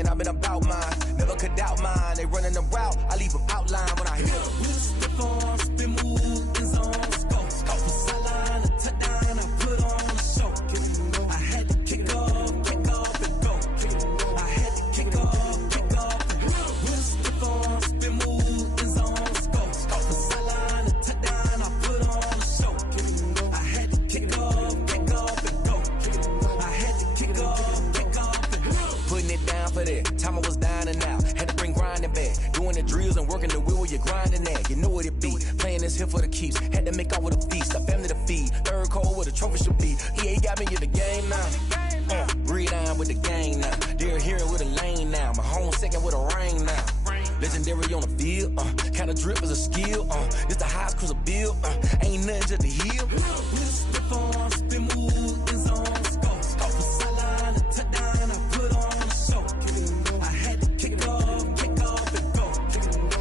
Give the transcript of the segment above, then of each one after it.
and I've been about mine. Never could doubt mine. They running the route, I leave them outline when I hit them. We stiff on, spin move, in zone, let's go. From sideline to touchdown, I put on a show. I had to kick off and go. I had to kick off and go. We stiff on, spin move, in zone, let's go. From sideline to touchdown, I put on a show. I had to kick off and go. I had to kick off and go. Putting it down for that. Time I was down and out. Had to bring grinding back. Doing the drills and working the wheel where you're grinding at. You know what it be. Playing this here for the keeps. Had to make off with a feast. A family to feed. Third cold where the trophy should be. EA got me in the game now. Breathe down with the gang now. They're here with a lane now. My home second with a ring now. Legendary on the field. Kinda drip is a skill. This the highest cruiser bill. Ain't nothing just to heal. Step on, spin move, in zone, let's go. From sideline to touchdown, I put on a show. I had to kick off and go.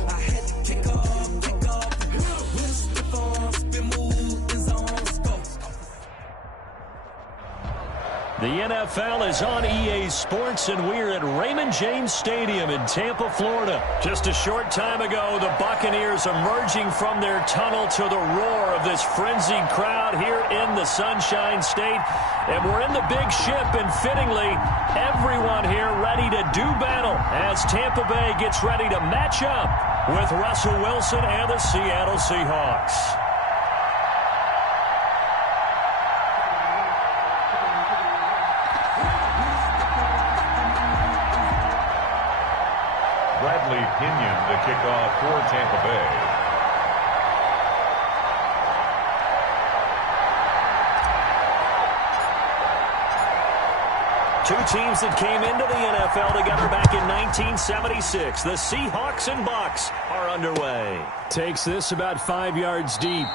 I had to kick off and go. Step on, spin move, in zone, let's go. The NFL is on EA Sports, and we're at Raymond James Stadium in Tampa, Florida. Just a short time ago, the Buccaneers emerging from their tunnel to the roar of this frenzied crowd here in the Sunshine State. And we're in the big ship, and fittingly, everyone here ready to do battle as Tampa Bay gets ready to match up with Russell Wilson and the Seattle Seahawks. Bradley Pinion, the kickoff for Tampa Bay. Two teams that came into the NFL together back in 1976. The Seahawks and Bucs are underway. Takes this about 5 yards deep.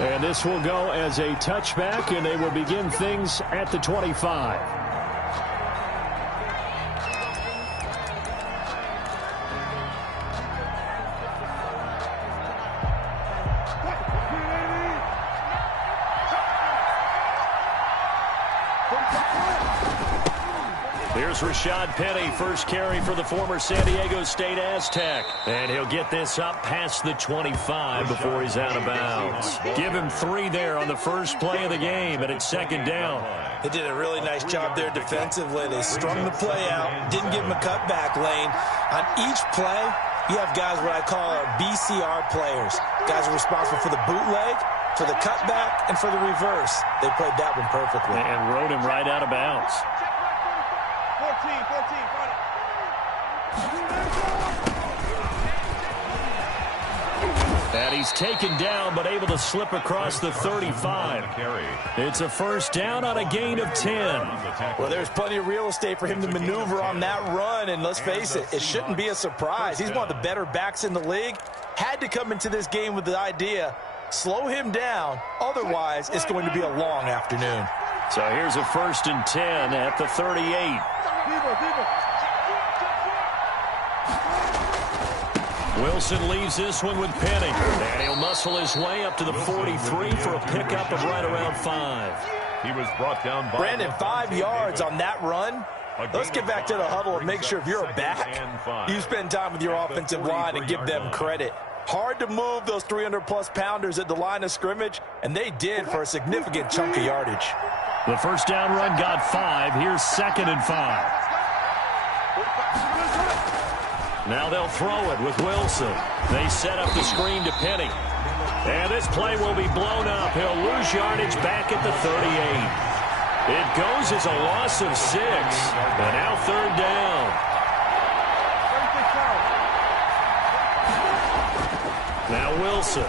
And this will go as a touchback, and they will begin things at the 25. Here's Rashad Penny, first carry for the former San Diego State Aztec. And he'll get this up past the 25 before he's out of bounds. Give him 3 there on the first play of the game, and it's second down. They did a really nice job there defensively. They strung the play out, didn't give him a cutback lane. On each play, you have guys what I call our BCR players. Guys are responsible for the bootleg, for the cutback, and for the reverse. They played that one perfectly. And rode him right out of bounds. 14, and he's taken down, but able to slip across the 35. It's a first down on a gain of 10. Well, there's plenty of real estate for him to maneuver on that run, and let's face it, it shouldn't be a surprise. He's one of the better backs in the league. Had to come into this game with the idea, slow him down, otherwise it's going to be a long afternoon. So here's a first and 10 at the 38. Wilson leaves this one with Penny. And he'll muscle his way up to the 43 for a pickup of right around 5. He was brought down by Brandon, 5 yards on that run. Let's get back to the huddle and make sure if you're a back, you spend time with your offensive line and give them credit. Hard to move those 300-plus pounders at the line of scrimmage, and they did for a significant chunk of yardage. The first down run got 5. Here's second and 5. Now they'll throw it with Wilson. They set up the screen to Penny. And this play will be blown up. He'll lose yardage back at the 38. It goes as a loss of 6. And now third down. Now Wilson.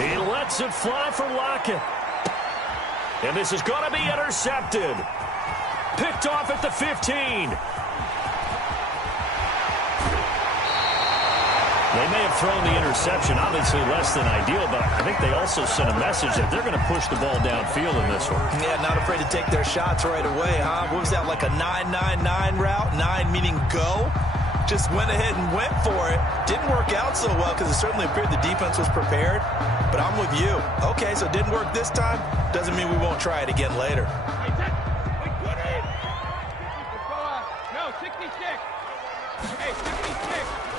He lets it fly for Lockett. And this is going to be intercepted. Picked off at the 15. They may have thrown the interception, obviously less than ideal, but I think they also sent a message that they're going to push the ball downfield in this one. Yeah, not afraid to take their shots right away, huh? What was that, like a 9-9-9 route? 9 meaning go? Just went ahead and went for it. Didn't work out so well because it certainly appeared the defense was prepared. But I'm with you. Okay, so it didn't work this time. Doesn't mean we won't try it again later. No, 66.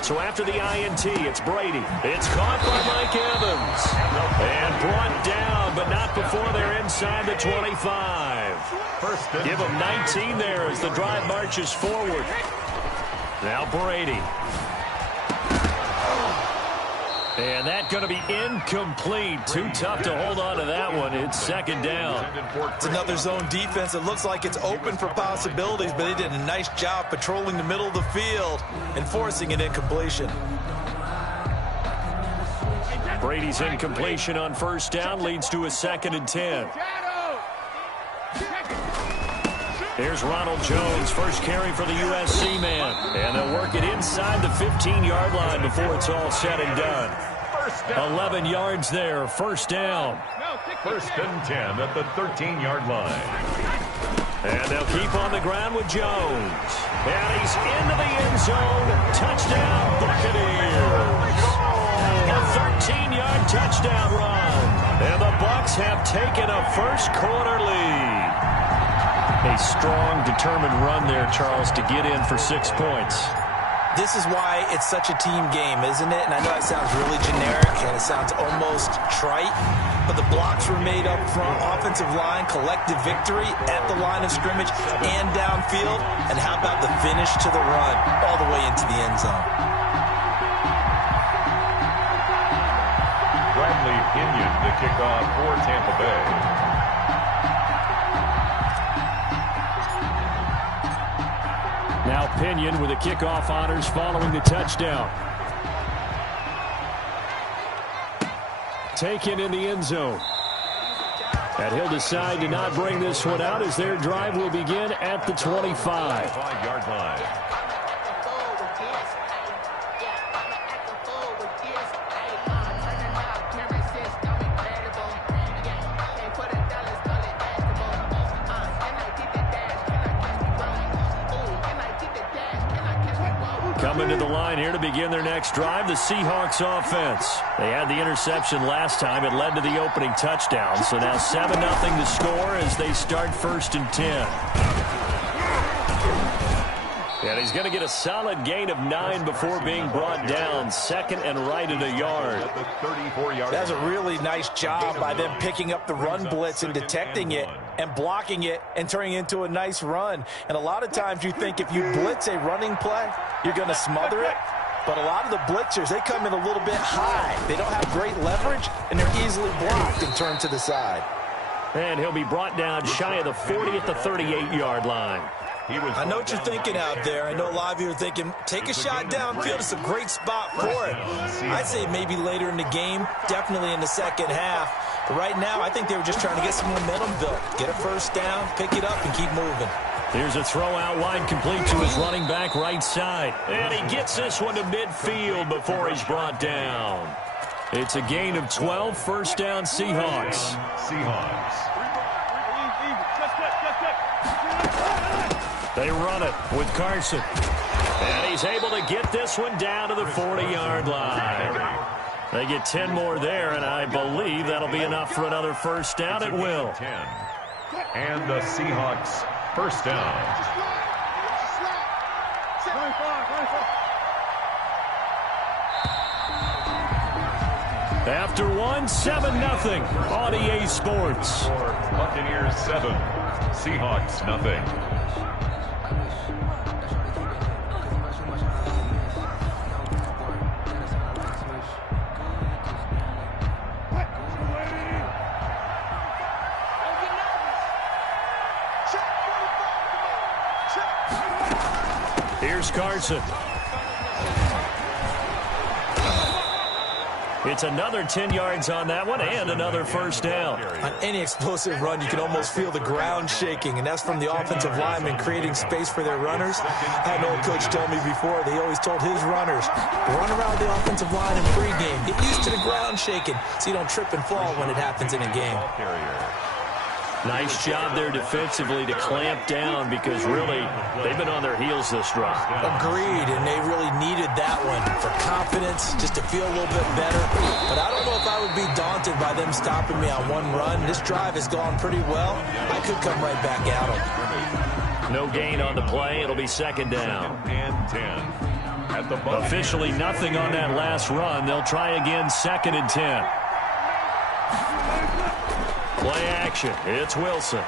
So after the INT, it's Brady. It's caught by Mike Evans. And brought down, but not before they're inside the 25. Give them 19 there as the drive marches forward. Now Brady. And that's going to be incomplete. Too tough to hold on to that one. It's second down. It's another zone defense. It looks like it's open for possibilities, but they did a nice job patrolling the middle of the field and forcing an incompletion. Brady's incompletion on first down leads to a 2nd and 10. There's Ronald Jones, first carry for the USC man. And they'll work it inside the 15-yard line before it's all said and done. 11 yards there, first down. 1st and 10 at the 13-yard line. And they'll keep on the ground with Jones. And he's into the end zone. Touchdown, Buccaneers. A 13-yard touchdown run. And the Bucs have taken a first-quarter lead. A strong, determined run there, Charles, to get in for 6 points. This is why it's such a team game, isn't it? And I know that sounds really generic and it sounds almost trite, but the blocks were made up front, offensive line, collective victory at the line of scrimmage and downfield. And how about the finish to the run all the way into the end zone? Bradley Pinion, the kickoff for Tampa Bay. Now Pinion with the kickoff honors following the touchdown. Taken in the end zone. And he'll decide to not bring this one out as their drive will begin at the 25. 5-yard line. Coming to the line here to begin their next drive, the Seahawks offense. They had the interception last time. It led to the opening touchdown. So now 7-0 to score as they start 1st and 10. And he's going to get a solid gain of 9 before being brought down. 2nd and right at a yard. That's a really nice job by them picking up the run blitz and detecting it and blocking it and turning it into a nice run. And a lot of times you think if you blitz a running play, you're going to smother it. But a lot of the blitzers, they come in a little bit high. They don't have great leverage, and they're easily blocked and turned to the side. And he'll be brought down shy of the 40 at the 38-yard line. I know what you're thinking out there. I know a lot of you are thinking, take a shot downfield. It's a great spot for it. I'd say maybe later in the game, definitely in the second half. But right now, I think they were just trying to get some momentum built. Get a first down, pick it up, and keep moving. Here's a throw out wide complete to his running back right side. And he gets this one to midfield before he's brought down. It's a gain of 12, first down Seahawks. They run it with Carson. And he's able to get this one down to the 40-yard line. They get 10 more there, and I believe that'll be enough for another first down. It will. And the Seahawks first down. After one, 7-0 on EA Sports. Buccaneers 7, Seahawks nothing. Here's Carson. It's another 10 yards on that one and another first down. On any explosive run, you can almost feel the ground shaking, and that's from the offensive linemen creating space for their runners. I had an old coach tell me before, they always told his runners, run around the offensive line in pregame. Get used to the ground shaking so you don't trip and fall when it happens in a game. Nice job there defensively to clamp down because really they've been on their heels this drive. Agreed, and they really needed that one for confidence, just to feel a little bit better. But I don't know if I would be daunted by them stopping me on one run. This drive has gone pretty well. I could come right back at them. No gain on the play. It'll be second down. And 10. at the Buccaneers. Officially nothing on that last run. They'll try again, 2nd and 10. Play action. It's Wilson.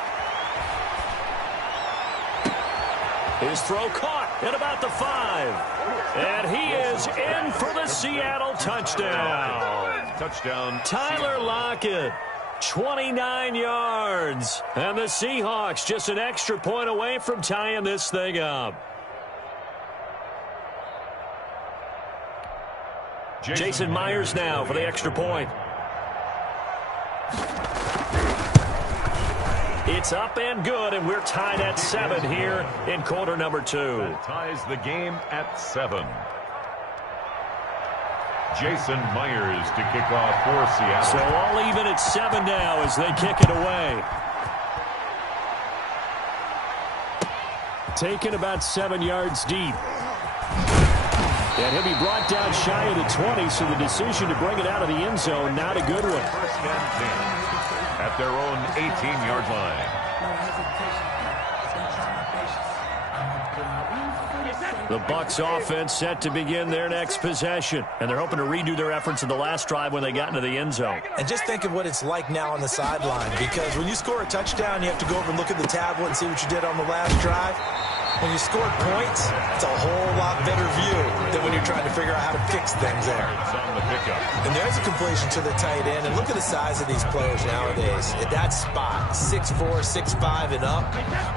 His throw caught at about the 5. And he is in for the Seattle touchdown. Touchdown. Tyler Lockett, 29 yards. And the Seahawks just an extra point away from tying this thing up. Jason Myers now for the extra point. It's up and good, and we're tied at 7 here in quarter number 2. That ties the game at 7. Jason Myers to kick off for Seattle. So all even at 7 now as they kick it away. Taken about 7 yards deep. And he'll be brought down shy of the 20, so the decision to bring it out of the end zone, not a good one. 1st and 10 at their own 18-yard line. The Bucs offense set to begin their next possession, and they're hoping to redo their efforts in the last drive when they got into the end zone. And just think of what it's like now on the sideline, because when you score a touchdown, you have to go over and look at the tablet and see what you did on the last drive. When you scored points, it's a whole lot better view than when you're trying to figure out how to fix things there. On the pickup. And there's a completion to the tight end. And look at the size of these players nowadays. At that spot, 6'4", 6'5", and up.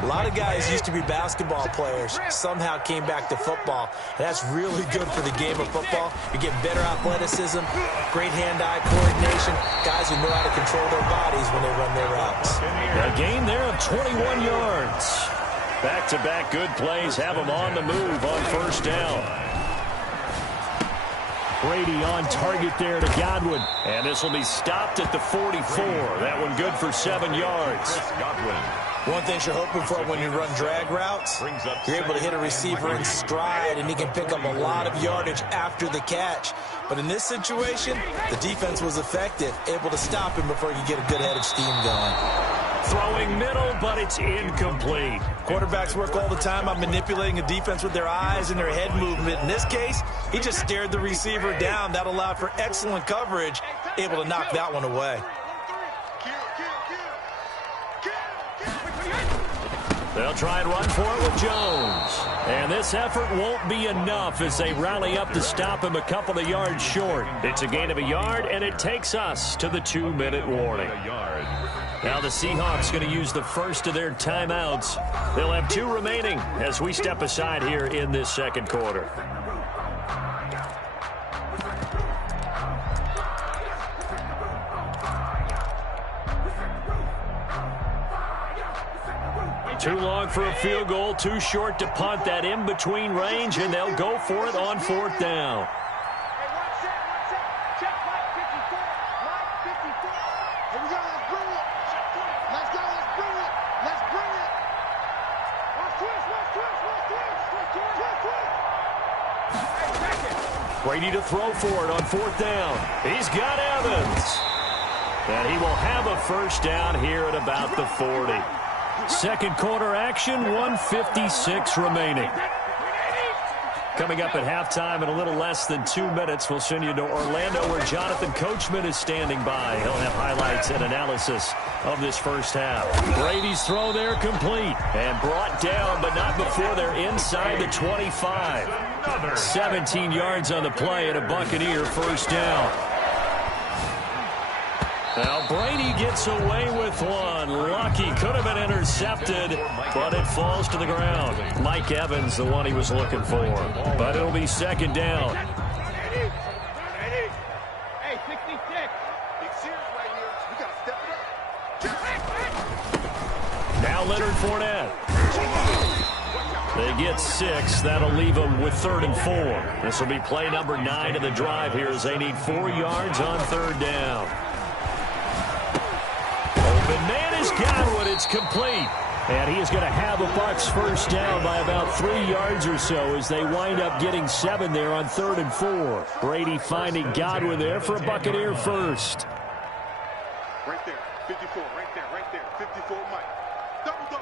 A lot of guys used to be basketball players, somehow came back to football. And that's really good for the game of football. You get better athleticism, great hand-eye coordination, guys who know how to control their bodies when they run their routes. A gain there of 21 yards. Back-to-back good plays have them on the move on 1st down. Brady on target there to Godwin. And this will be stopped at the 44. That one good for 7 yards. Godwin. One thing you're hoping for when you run drag routes, you're able to hit a receiver in stride, and he can pick up a lot of yardage after the catch. But in this situation, the defense was effective, able to stop him before he could get a good head of steam going. Throwing middle, but it's incomplete. Quarterbacks work all the time on manipulating a defense with their eyes and their head movement. In this case, he just stared the receiver down. That allowed for excellent coverage, able to knock that one away. They'll try and run for it with Jones. And this effort won't be enough as they rally up to stop him a couple of yards short. It's a gain of a yard, and it takes us to the 2-minute warning. Now the Seahawks going to use the first of their timeouts. They'll have 2 remaining as we step aside here in this second quarter. Too long for a field goal, too short to punt. That in-between range, and they'll go for it on 4th down. Brady to throw for it on 4th down. He's got Evans. And he will have a 1st down here at about the 40. Second quarter action, 1:56 remaining. Coming up at halftime in a little less than 2 minutes, we'll send you to Orlando where Jonathan Coachman is standing by. He'll have highlights and analysis of this first half. Brady's throw there complete and brought down, but not before they're inside the 25. 17 yards on the play and a Buccaneer 1st down. Now Brady gets away with one. Lucky, could have been intercepted, but it falls to the ground. Mike Evans, the one he was looking for. But it'll be 2nd down. Hey, 66. Big series right here. We got to step it up. Now Leonard Fournette. They get 6. That'll leave them with 3rd and 4. This will be play number 9 of the drive here as they need 4 yards on 3rd down. Open man is Godwin. It's complete. And he is going to have a Bucs 1st down by about 3 yards or so as they wind up getting 7 there on 3rd and 4. Brady finding Godwin there for a Buccaneer 1st. Right there. 54. Right there. 54, Mike. Double dog.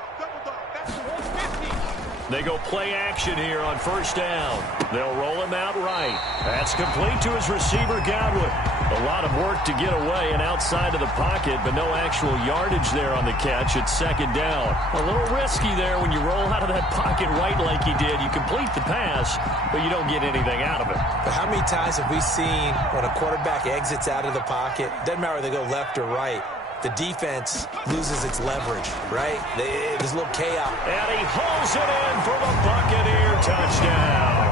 That's the 150. They go play action here on first down. They'll roll him out right. That's complete to his receiver, Godwin. A lot of work to get away and outside of the pocket, but no actual yardage there on the catch. It's second down. A little risky there when you roll out of that pocket right like he did. You complete the pass, but you don't get anything out of it. But how many times have we seen when a quarterback exits out of the pocket, doesn't matter whether they go left or right, the defense loses its leverage, right? There's a little chaos. And he hauls it in for the Buccaneer touchdown.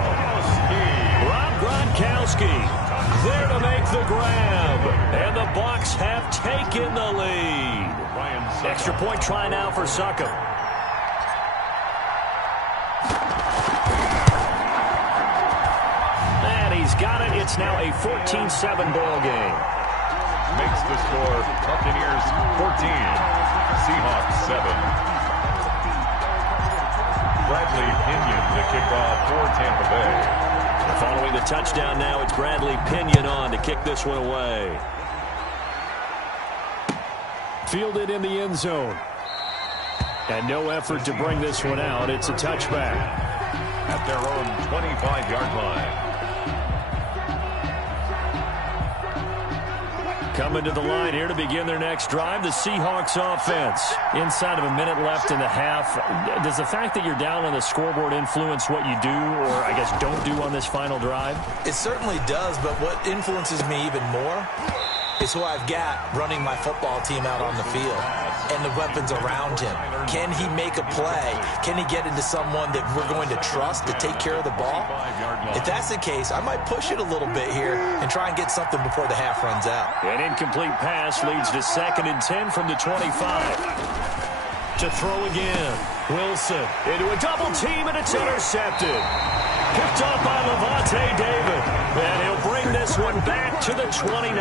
Rob Gronkowski there to make the grab. And the Bucs have taken the lead. Extra point try now for Succop. And he's got it. It's now a 14-7 ball game. Makes the score Buccaneers 14, Seahawks 7. Bradley Pinion to kick off for Tampa Bay. Following the touchdown now, it's Bradley Pinion on to kick this one away. Fielded in the end zone. And no effort to bring this one out. It's a touchback. At their own 25-yard line. Coming to the line here to begin their next drive, the Seahawks offense. Inside of a minute left in the half. Does the fact that you're down on the scoreboard influence what you do, or I guess don't do on this final drive? It certainly does, but what influences me even more is who I've got running my football team out on the field and the weapons around him. Can he make a play? Can he get into someone that we're going to trust to take care of the ball? If that's the case, I might push it a little bit here and try and get something before the half runs out. An incomplete pass leads to 2nd and 10 from the 25. To throw again. Wilson into a double team, and it's intercepted. Picked up by Levante David. And he'll bring this one back to the 29.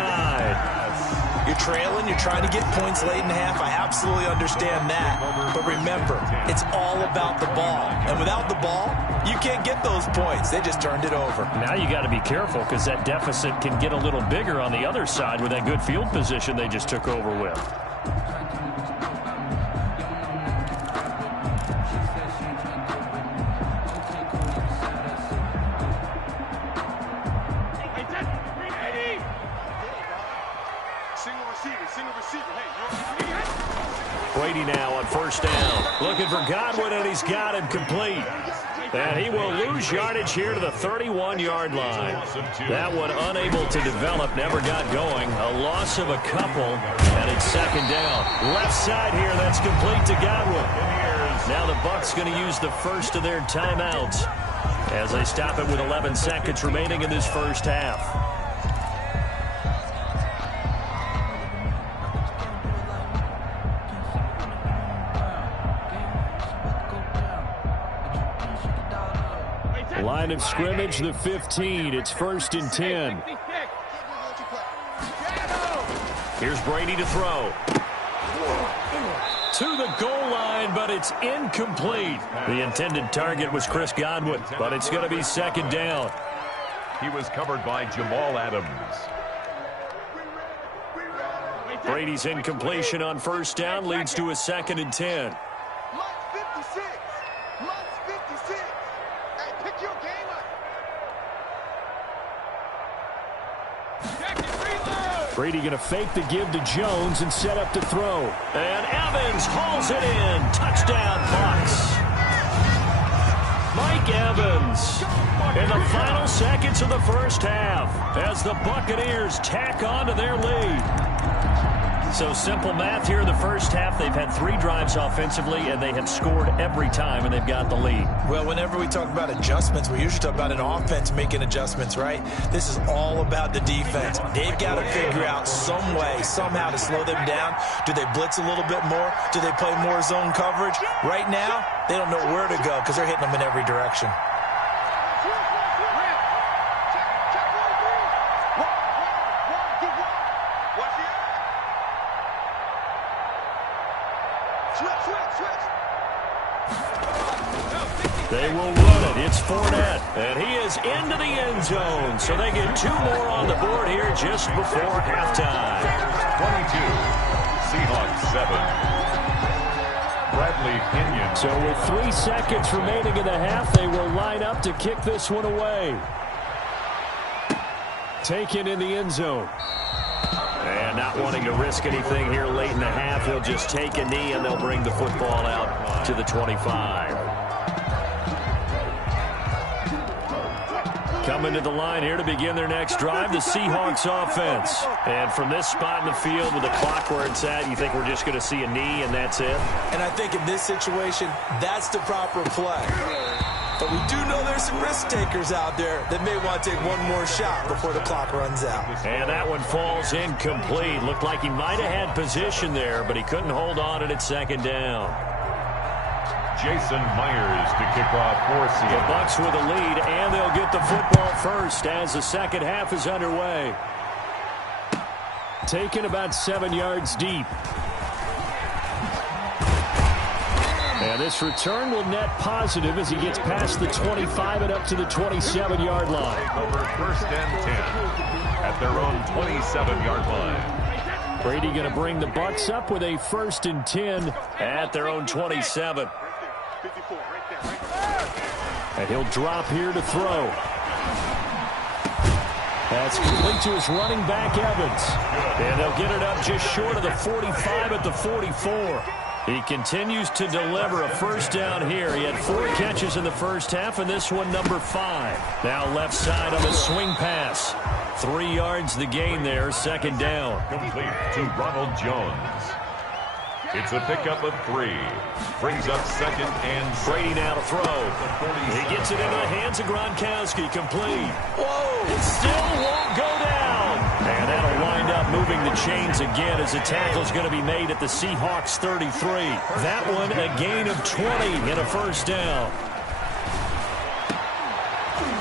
You're trailing, you're trying to get points late in the half. I absolutely understand that. But remember, it's all about the ball. And without the ball, you can't get those points. They just turned it over. Now you got to be careful because that deficit can get a little bigger on the other side with that good field position they just took over with. Brady now on first down. Looking for Godwin, and he's got him complete. And he will lose yardage here to the 31-yard line. That one unable to develop, never got going. A loss of a couple, and it's second down. Left side here, that's complete to Godwin. Now the Bucs going to use the first of their timeouts as they stop it with 11 seconds remaining in this first half. Line of scrimmage, the 15. It's 1st and 10. Here's Brady to throw. To the goal line, but it's incomplete. The intended target was Chris Godwin, but it's going to be second down. He was covered by Jamal Adams. Brady's incompletion on first down leads to a 2nd and 10. Brady going to fake the give to Jones and set up to throw. And Evans hauls it in. Touchdown, Bucs. Mike Evans in the final seconds of the first half as the Buccaneers tack on to their lead. So simple math here in the first half. They've had 3 drives offensively, and they have scored every time, and they've got the lead. Well, whenever we talk about adjustments, we usually talk about an offense making adjustments, right? This is all about the defense. They've got to figure out some way, somehow to slow them down. Do they blitz a little bit more? Do they play more zone coverage? Right now, they don't know where to go because they're hitting them in every direction. They will run it. It's Fournette, and he is into the end zone. So they get 2 more on the board here just before halftime. 22, Seahawks 7. Bradley Pinion. So with 3 seconds remaining in the half, they will line up to kick this one away. Taken in the end zone. And not wanting to risk anything here late in the half, he'll just take a knee and they'll bring the football out to the 25. Coming to the line here to begin their next drive, the Seahawks offense. And from this spot in the field with the clock where it's at, you think we're just going to see a knee and that's it? And I think in this situation, that's the proper play. But we do know there's some risk takers out there that may want to take one more shot before the clock runs out. And that one falls incomplete. Looked like he might have had position there, but he couldn't hold on at second down. Jason Myers to kick off for Seattle. The Bucs with a lead, and they'll get the football first as the second half is underway. Taken about 7 yards deep. And this return will net positive as he gets past the 25 and up to the 27-yard line. Over first and 10 at their own 27-yard line. Brady going to bring the Bucs up with a 1st and 10 at their own 27. And he'll drop here to throw. That's complete to his running back, Evans. And they'll get it up just short of the 45 at the 44. He continues to deliver a first down here. He had 4 catches in the first half, and this one number 5. Now left side on the swing pass. 3 yards the gain there, second down. Complete to Ronald Jones. It's a pickup of 3. Brings up second and Brady now to throw. He gets it into the hands of Gronkowski. Complete. Whoa! It still won't go down. And that'll wind up moving the chains again as the tackle's going to be made at the Seahawks 33. That one a gain of 20 and a first down.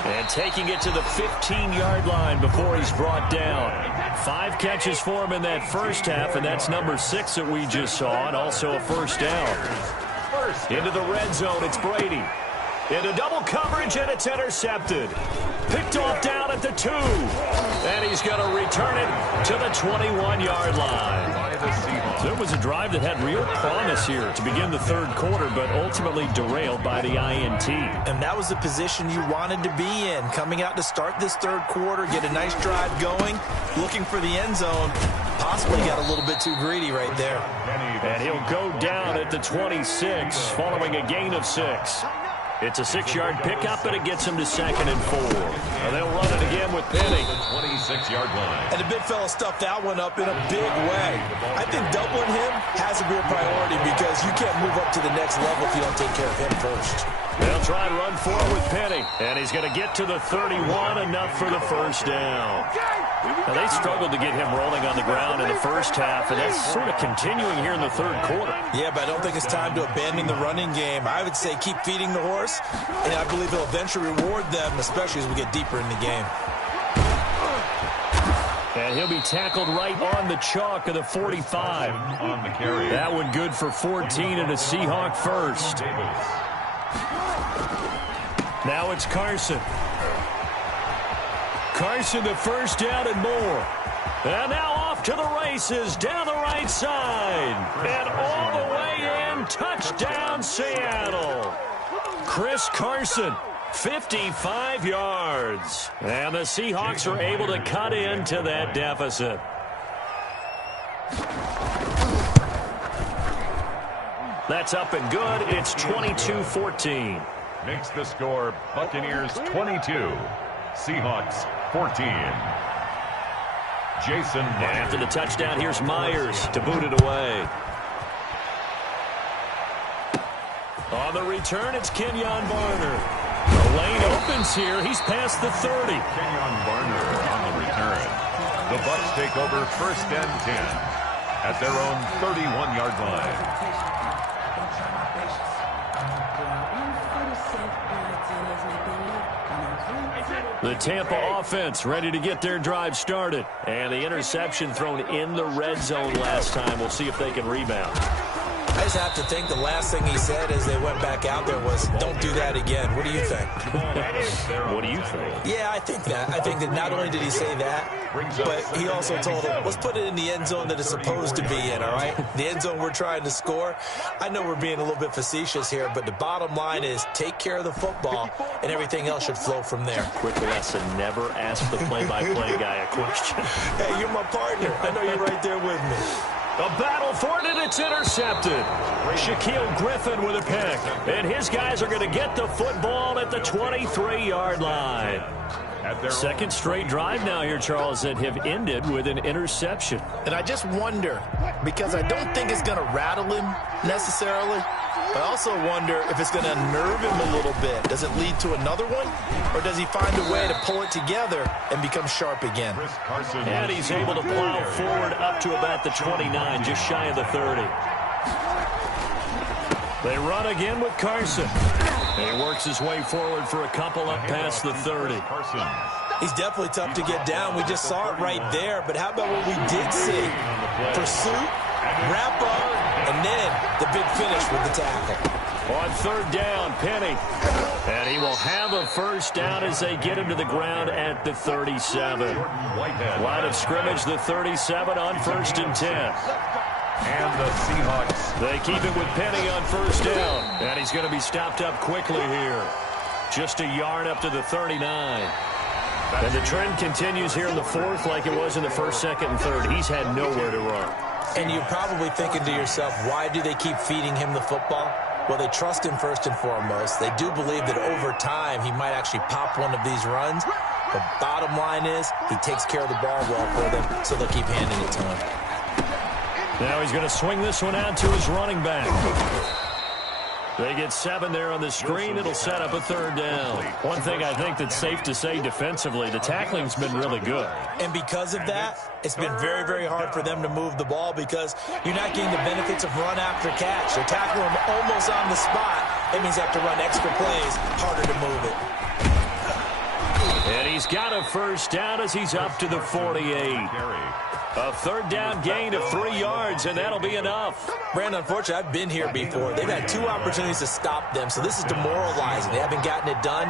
And taking it to the 15-yard line before he's brought down. 5 catches for him in that first half, and that's number 6 that we just saw, and also a first down. Into the red zone, it's Brady. Into double coverage, and it's intercepted. Picked off down at the 2. And he's going to return it to the 21-yard line. So it was a drive that had real promise here to begin the third quarter, but ultimately derailed by the INT. And that was the position you wanted to be in. Coming out to start this third quarter, get a nice drive going, looking for the end zone. Possibly got a little bit too greedy right there. And he'll go down at the 26, following a gain of 6. It's a 6-yard pickup, and it gets him to 2nd and 4. And they'll run it again with Penny. 26-yard line. And the big fella stuffed that one up in a big way. I think doubling him has to be a priority because you can't move up to the next level if you don't take care of him first. They'll try and run forward with Penny. And he's going to get to the 31, enough for the first down. Now, they struggled to get him rolling on the ground in the first half, and that's sort of continuing here in the third quarter. Yeah, but I don't think it's time to abandon the running game. I would say keep feeding the horse, and I believe he'll eventually reward them, especially as we get deeper in the game. And he'll be tackled right on the chalk of the 45. On the carry. That one good for 14 and a Seahawk first. Now it's Carson. Carson, the first down and more. And now off to the races down the right side. And all the way in, touchdown Seattle. Chris Carson, 55 yards. And the Seahawks are able to cut into that deficit. That's up and good. It's 22-14. Makes the score Buccaneers 22, Seahawks 14. Jason Myers. After the touchdown, here's Myers to boot it away. On the return, it's Kenyon Barner. The lane opens here. He's past the 30. Kenyon Barner on the return. The Bucs take over first and 10 at their own 31-yard line. The Tampa offense ready to get their drive started. And the interception thrown in the red zone last time. We'll see if they can rebound. I just have to think the last thing he said as they went back out there was, don't do that again. What do you think? What do you think? Yeah, I think that. I think that not only did he say that, but he also told him, let's put it in the end zone that it's supposed to be in, all right? The end zone we're trying to score. I know we're being a little bit facetious here, but the bottom line is take care of the football, and everything else should flow from there. Quick lesson, never ask the play-by-play guy a question. Hey, you're my partner. I know you're right there with me. A battle for it, and it's intercepted. Shaquille Griffin with a pick. And his guys are going to get the football at the 23-yard line. Second straight drive now here, Charles, that have ended with an interception. And I just wonder, because I don't think it's going to rattle him necessarily, I also wonder if it's going to unnerve him a little bit. Does it lead to another one? Or does he find a way to pull it together and become sharp again? And he's able to plow forward up to about the 29, just shy of the 30. They run again with Carson. He works his way forward for a couple up past the 30. He's definitely tough to get down. We just saw it right there. But how about what we did see? Pursuit, wrap up, and then the big finish with the tackle. On third down, Penny. And he will have a first down as they get him to the ground at the 37. Line of scrimmage, the 37 on 1st and 10. And the Seahawks. They keep it with Penny on first down. And he's going to be stopped up quickly here. Just a yard up to the 39. And the trend continues here in the fourth like it was in the first, second, and third. He's had nowhere to run. And you're probably thinking to yourself, why do they keep feeding him the football? Well, they trust him first and foremost. They do believe that over time he might actually pop one of these runs. But bottom line is he takes care of the ball well for them, so they'll keep handing it to him. Now he's going to swing this one out to his running back. They get 7 there on the screen. It'll set up a third down. One thing I think that's safe to say defensively, the tackling's been really good. And because of that, it's been very, very hard for them to move the ball because you're not getting the benefits of run after catch. They're tackling them almost on the spot. It means they have to run extra plays, harder to move it. And he's got a first down as he's up to the 48. A third down gain of 3 yards, and that'll be enough. Brandon, unfortunately, I've been here before. They've had 2 opportunities to stop them, so this is demoralizing. They haven't gotten it done.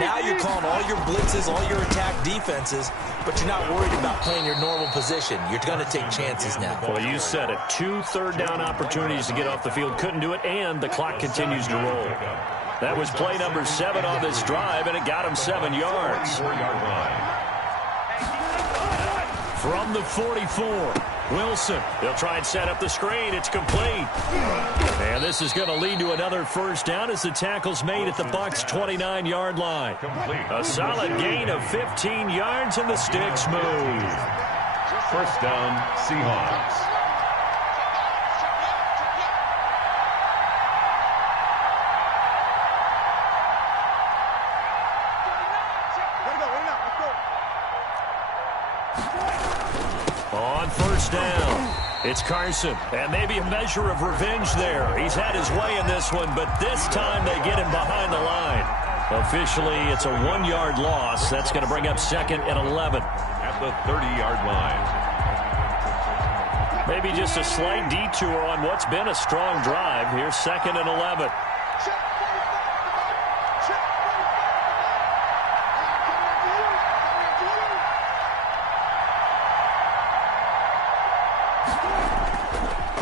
Now you're calling all your blitzes, all your attack defenses, but you're not worried about playing your normal position. You're going to take chances now. Well, you said it. 2 third down opportunities to get off the field. Couldn't do it, and the clock continues to roll. That was play number 7 on this drive, and it got him 7 yards. From the 44, Wilson. They'll try and set up the screen. It's complete. And this is going to lead to another first down as the tackle's made at the Bucs' 29-yard line. A solid gain of 15 yards, and the sticks move. First down, Seahawks. On first down, it's Carson, and maybe a measure of revenge there. He's had his way in this one, but this time they get him behind the line. Officially, it's a 1-yard loss. That's going to bring up 2nd and 11. At the 30-yard line. Maybe just a slight detour on what's been a strong drive. Here's 2nd and 11.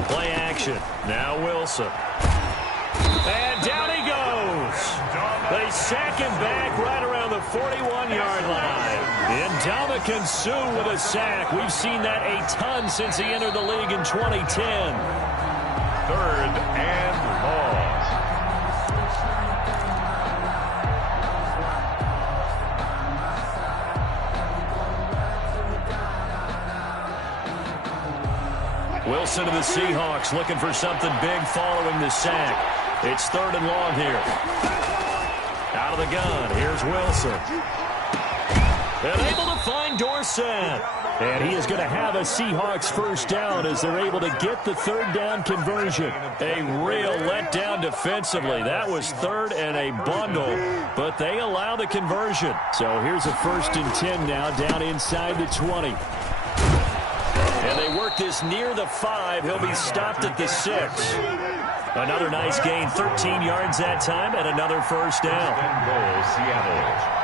Play action. Now Wilson. And down he goes. They sack him back right around the 41-yard line. Ndamukong Suh with a sack. We've seen that a ton since he entered the league in 2010. 3rd and long. Wilson to the Seahawks looking for something big following the sack. It's 3rd and long here. Out of the gun. Here's Wilson. And able to find Dorsett. And he is going to have a Seahawks first down as they're able to get the 3rd down conversion. A real letdown defensively. That was 3rd and a bundle, but they allow the conversion. So here's a 1st and 10 now down inside the 20. And they work this near the 5. He'll be stopped at the 6. Another nice gain, 13 yards that time, and another first down. Goal, Seattle.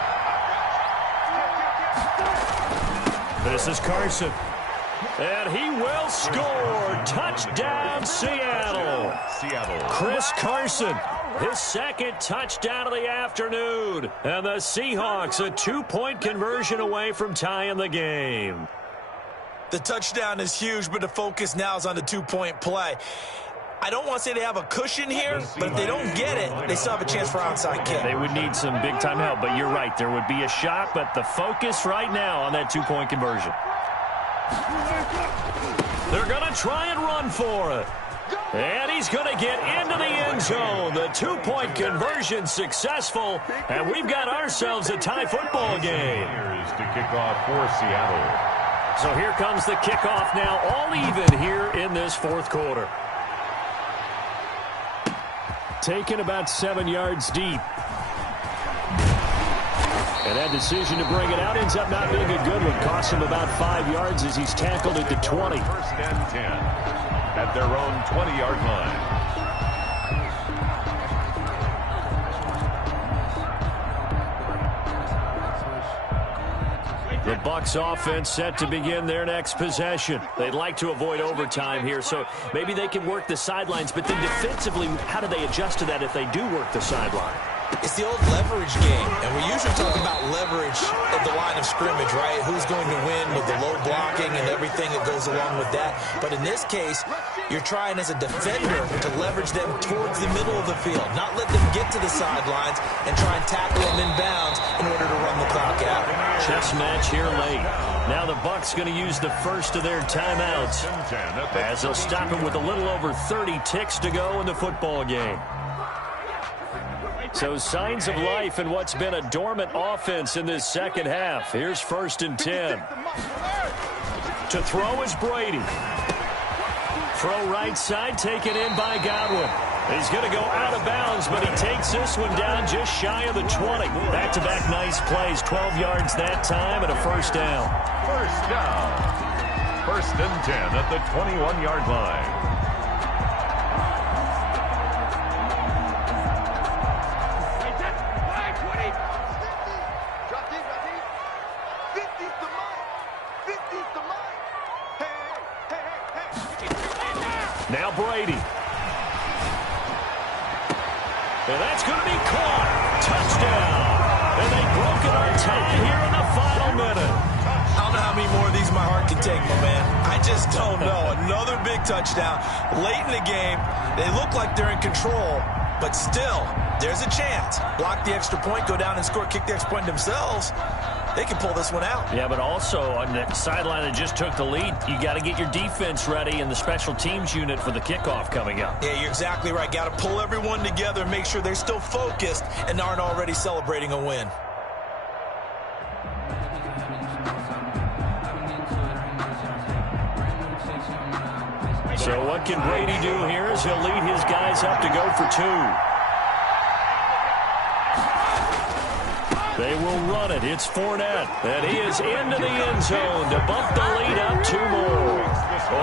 This is Carson. And he will score. Touchdown, Seattle. Chris Carson, his second touchdown of the afternoon. And the Seahawks a 2-point conversion away from tying the game. The touchdown is huge, but the focus now is on the 2-point play. I don't want to say they have a cushion here, but if they don't get it, they still have a chance for onside kick. They would need some big-time help, but you're right. There would be a shot, but the focus right now on that 2-point conversion. They're going to try and run for it. And he's going to get into the end zone. The 2-point conversion successful, and we've got ourselves a tie football game. Here's to kick off for Seattle. So here comes the kickoff now, all even here in this fourth quarter. Taken about 7 yards deep. And that decision to bring it out ends up not being a good one. Costs him about 5 yards as he's tackled at the 20. First and 10 at their own 20-yard line. The Bucs offense set to begin their next possession. They'd like to avoid overtime here, so maybe they can work the sidelines, but then defensively, how do they adjust to that if they do work the sideline? It's the old leverage game, and we usually talk about leverage at the line of scrimmage, right? Who's going to win with the low blocking and everything that goes along with that. But in this case, you're trying as a defender to leverage them towards the middle of the field, not let them get to the sidelines and try and tackle them in bounds in order to run the clock out. Chess match here late. Now the Bucs going to use the first of their timeouts as they'll stop him with a little over 30 ticks to go in the football game. So signs of life in what's been a dormant offense in this second half. Here's 1st and 10. To throw is Brady. Throw right side, taken in by Godwin. He's going to go out of bounds, but he takes this one down just shy of the 20. Back-to-back nice plays, 12 yards that time and a first down. First down. 1st and 10 at the 21-yard line. Now Brady. And that's going to be caught. Touchdown. And they've broken our tie here in the final minute. I don't know how many more of these my heart can take, my man. I just don't know. Another big touchdown. Late in the game, they look like they're in control, but still, there's a chance. Block the extra point, go down and score, kick the extra point themselves. They can pull this one out. Yeah, but also on the sideline that just took the lead, you got to get your defense ready and the special teams unit for the kickoff coming up. Yeah, you're exactly right. Got to pull everyone together and make sure they're still focused and aren't already celebrating a win. So what can Brady do here as he'll lead his guys up to go for 2. They will run it. It's Fournette. And he is into the end zone to bump the lead up 2 more.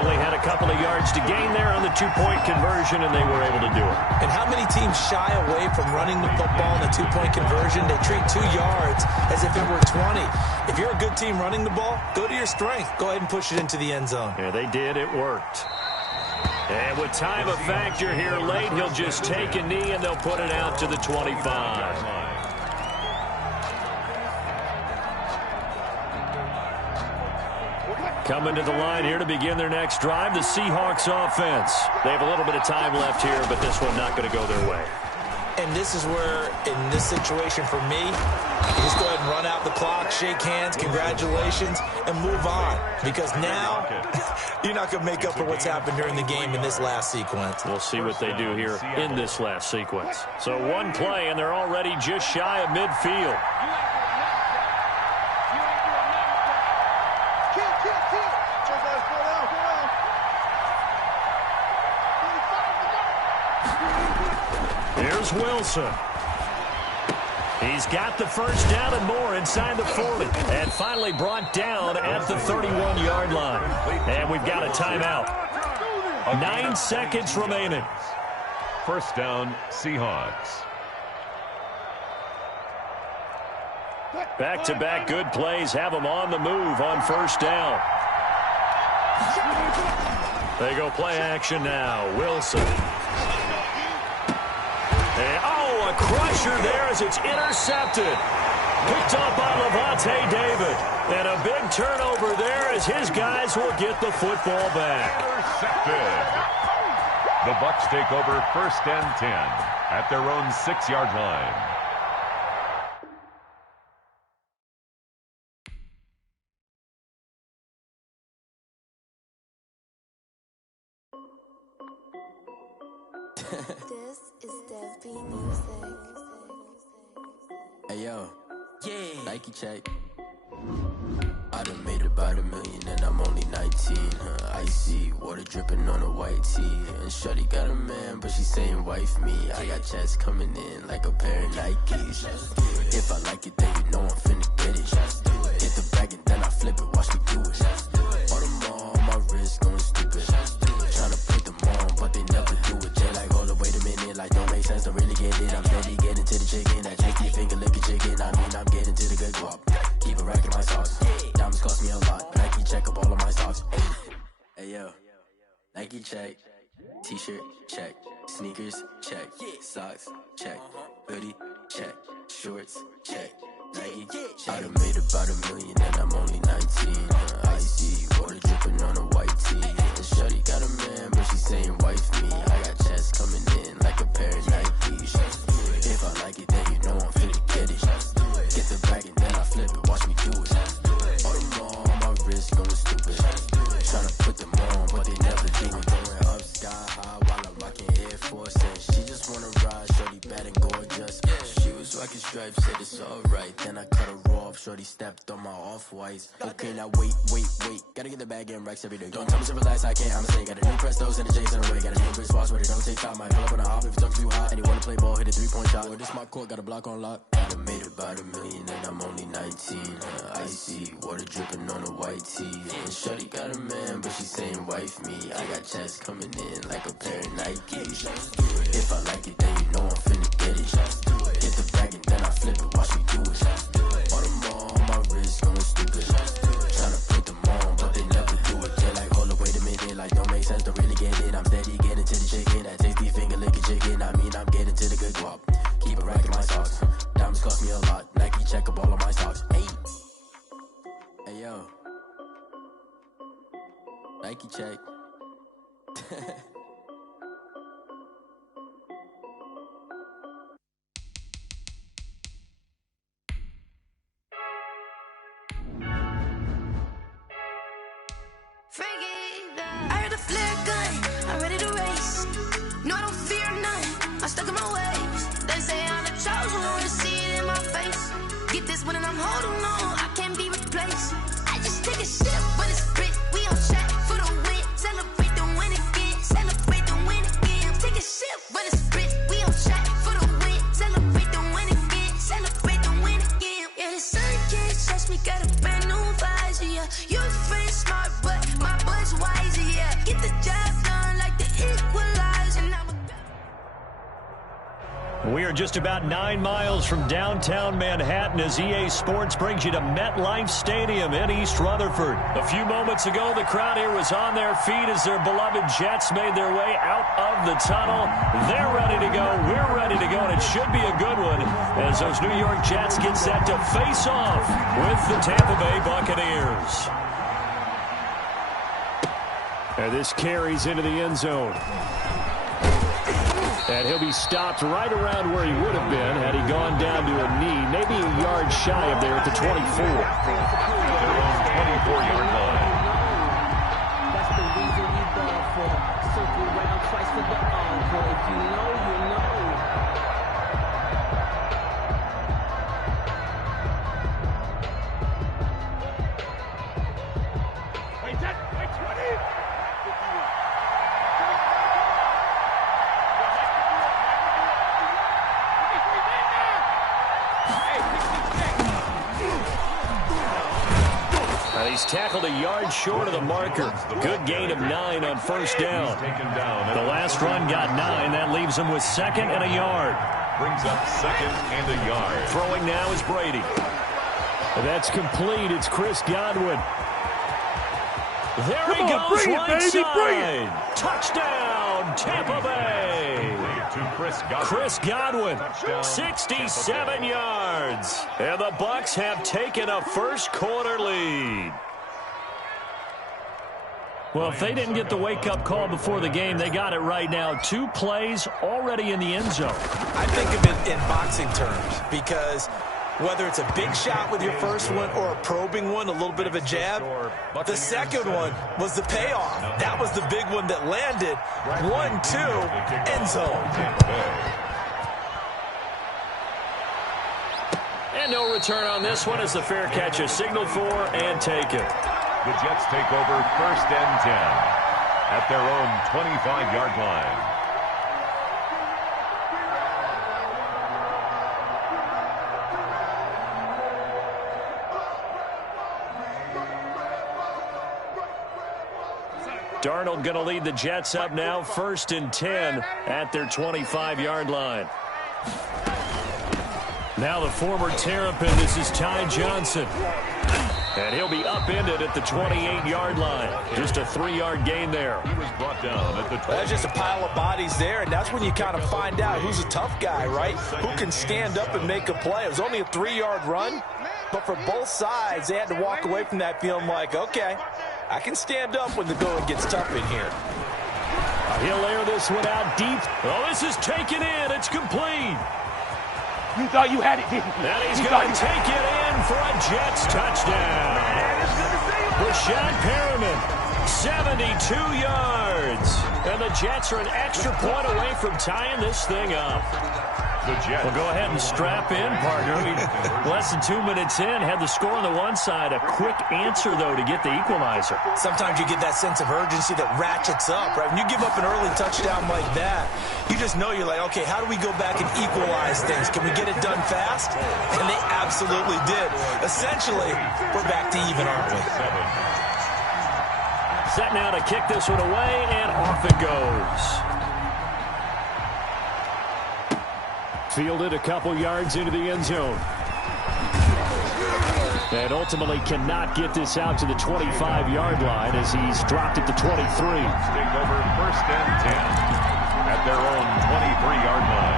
Only had a couple of yards to gain there on the 2-point conversion, and they were able to do it. And how many teams shy away from running the football in a 2-point conversion? They treat 2 yards as if it were 20. If you're a good team running the ball, go to your strength. Go ahead and push it into the end zone. Yeah, they did. It worked. And with time a factor here late, he'll just take a knee, and they'll put it out to the 25. Coming to the line here to begin their next drive, the Seahawks offense. They have a little bit of time left here, but this one not going to go their way. And this is where, in this situation for me, you just go ahead and run out the clock, shake hands, congratulations, and move on. Because now, you're not going to make up for what's happened during the game in this last sequence. We'll see what they do here in this last sequence. So one play, and they're already just shy of midfield. Here's Wilson. He's got the first down and more inside the 40. And finally brought down at the 31-yard line. And we've got a timeout. 9 seconds remaining. first down, Seahawks. Back-to-back good plays have them on the move on first down. They go play action now. Wilson. And, a crusher there as it's intercepted. Picked up by Levante David. And a big turnover there as his guys will get the football back. Intercepted. The Bucs take over first and 10 at their own 6-yard line. This is Dev B Music. Hey yo, yeah, Nike check. I done made about $1 million and I'm only 19. Icy water dripping on a white tee. And shorty got a man, but she saying wife me. I got checks coming in like a pair of Nikes. If I like it, then you know I'm finna get it. Hit the bag and then I flip it, watch me do it. All them all on my wrist going stupid. Tryna put them on, but they never do it. Jay like, hold up, wait a minute, like don't make sense, don't really get it. I'm steady getting to the chicken, that tricky finger licking chicken. I mean, I'm getting to the good guap. Keep a rack in my socks. Diamonds cost me a lot. Nike check up all of my socks. Hey yo, Nike check. T-shirt check. Sneakers check. Socks check. Hoodie check. Shorts check. Nike check. I done made about $1 million and I'm only 19. Icy water dripping on a white tee. And shorty got a man, but she saying wife me. I got checks coming in like a pair of Nikes. If I like it, then you know I'm finna get it. Get the bag and then I flip it, watch me do it. All them all on my wrist going stupid. Tryna put them on, but they never do it. Going up sky high while I'm rocking Air Force. And she just wanna ride, shorty bad and gorgeous. She was rocking stripes, said it's alright. Then I cut her off, shorty stepped on my off-whites. Okay, now wait. Gotta get the bag and racks every day. Don't tell me to relax, I can't, I'ma say. Got a new Prestos and a J's in the way. Got a new Chris Watch, but it don't take time. Might pull up on a hop if it talks too hot. And you wanna play ball, hit a 3-point shot. Or this my court, got a block on lock. I done made about $1 million and I'm only 19. Icy water dripping on a white tee. And shorty got a man, but she saying wife me. I got checks coming in like a pair of Nikes. If I like it, then you know I'm finna get it. Hit the bag and then I flip it, watch me do it. All them all on my wrist going stupid. Tryna put them on, but they never do it. They're like, hold up, wait a minute, like don't make sense, don't really get it. I'm steady getting to the chicken, that tasty finger licking chicken. I mean, I'm getting to the good guap. Keep a rack in my socks. Diamonds cost me a lot. Nike check up all of my socks. Hey yo, Nike check. I heard a flare gun, I'm ready to race. No, I don't fear none, I'm stuck in my ways. They say I'm the chosen one, to see it in my face. Get this one and I'm holding on, I can't be replaced. I just take a sip, but it's grit. We on track for the win. Celebrate the win again, celebrate the win again. Take a sip, but it's grit. We on track for the win. Celebrate the win again, celebrate the win again. Yeah, the sun can't touch me, got a brand new visor, yeah. You're friend smart, but my bud's wiser, yeah. Get the job done like the equalizer. Now We are just about 9 miles from downtown Manhattan as EA Sports brings you to MetLife Stadium in East Rutherford. A few moments ago, the crowd here was on their feet as their beloved Jets made their way out of the tunnel. They're ready to go. We're ready to go, and it should be a good one as those New York Jets get set to face off with the Tampa Bay Buccaneers. And this carries into the end zone. And he'll be stopped right around where he would have been had he gone down to a knee, maybe a yard shy of there at the 24. 24-yard line. That's the reason we ball for. Circle round twice for the encore. If you know, you know. Wait, that, wait, 20! He's tackled a yard short of the marker. Good gain of 9 on first down. The last run got 9. That leaves him with 2nd and a yard. Brings up 2nd and a yard. Throwing now is Brady. That's complete. It's Chris Godwin. There he goes, right side. Touchdown, Tampa Bay. Chris Godwin, 67 yards. And the Bucs have taken a first-quarter lead. Well, if they didn't get the wake-up call before the game, they got it right now. 2 plays already in the end zone. I think of it in boxing terms because whether it's a big shot with your first one or a probing one, a little bit of a jab, the second one was the payoff. That was the big one that landed. 1-2, end zone. And no return on this one as the fair catch is signaled for and taken. The Jets take over 1st and 10 at their own 25-yard line. Darnold going to lead the Jets up now, 1st and 10 at their 25-yard line. Now the former Terrapin, this is Ty Johnson. And he'll be upended at the 28-yard line. Just a 3-yard gain there. He was brought down at the 20. That's just a pile of bodies there, and that's when you kind of find out who's a tough guy, right? Who can stand up and make a play. It was only a 3-yard run, but for both sides, they had to walk away from that feeling like, okay, I can stand up when the going gets tough in here. He'll air this one out deep. Oh, this is taken in. It's complete. You thought you had it, didn't you? And he's going to take it in for a Jets touchdown. Rashad Perriman, 72 yards. And the Jets are an extra point away from tying this thing up. Well, go ahead and strap in, partner. Less than 2 minutes in, had the score on the one side. A quick answer, though, to get the equalizer. Sometimes you get that sense of urgency that ratchets up, right? When you give up an early touchdown like that, you just know you're like, okay, how do we go back and equalize things? Can we get it done fast? And they absolutely did. Essentially, we're back to even, aren't we? Set now to kick this one away, and off it goes. Fielded a couple yards into the end zone. And ultimately cannot get this out to the 25-yard line as he's dropped it to 23. Take over 1st and 10 at their own 23-yard line.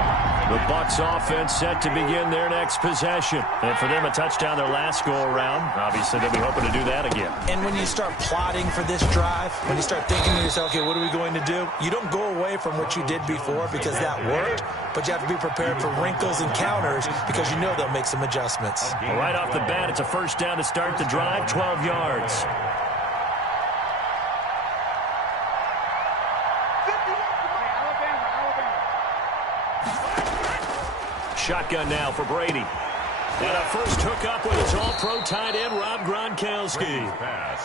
The Bucs offense set to begin their next possession. And for them, a touchdown their last go-around. Obviously, they'll be hoping to do that again. And when you start plotting for this drive, when you start thinking to yourself, okay, what are we going to do? You don't go away from what you did before because that worked, but you have to be prepared for wrinkles and counters because you know they'll make some adjustments. Well, right off the bat, it's a first down to start the drive, 12 yards. Shotgun now for Brady. And a first hookup with his all-pro tight end, Rob Gronkowski.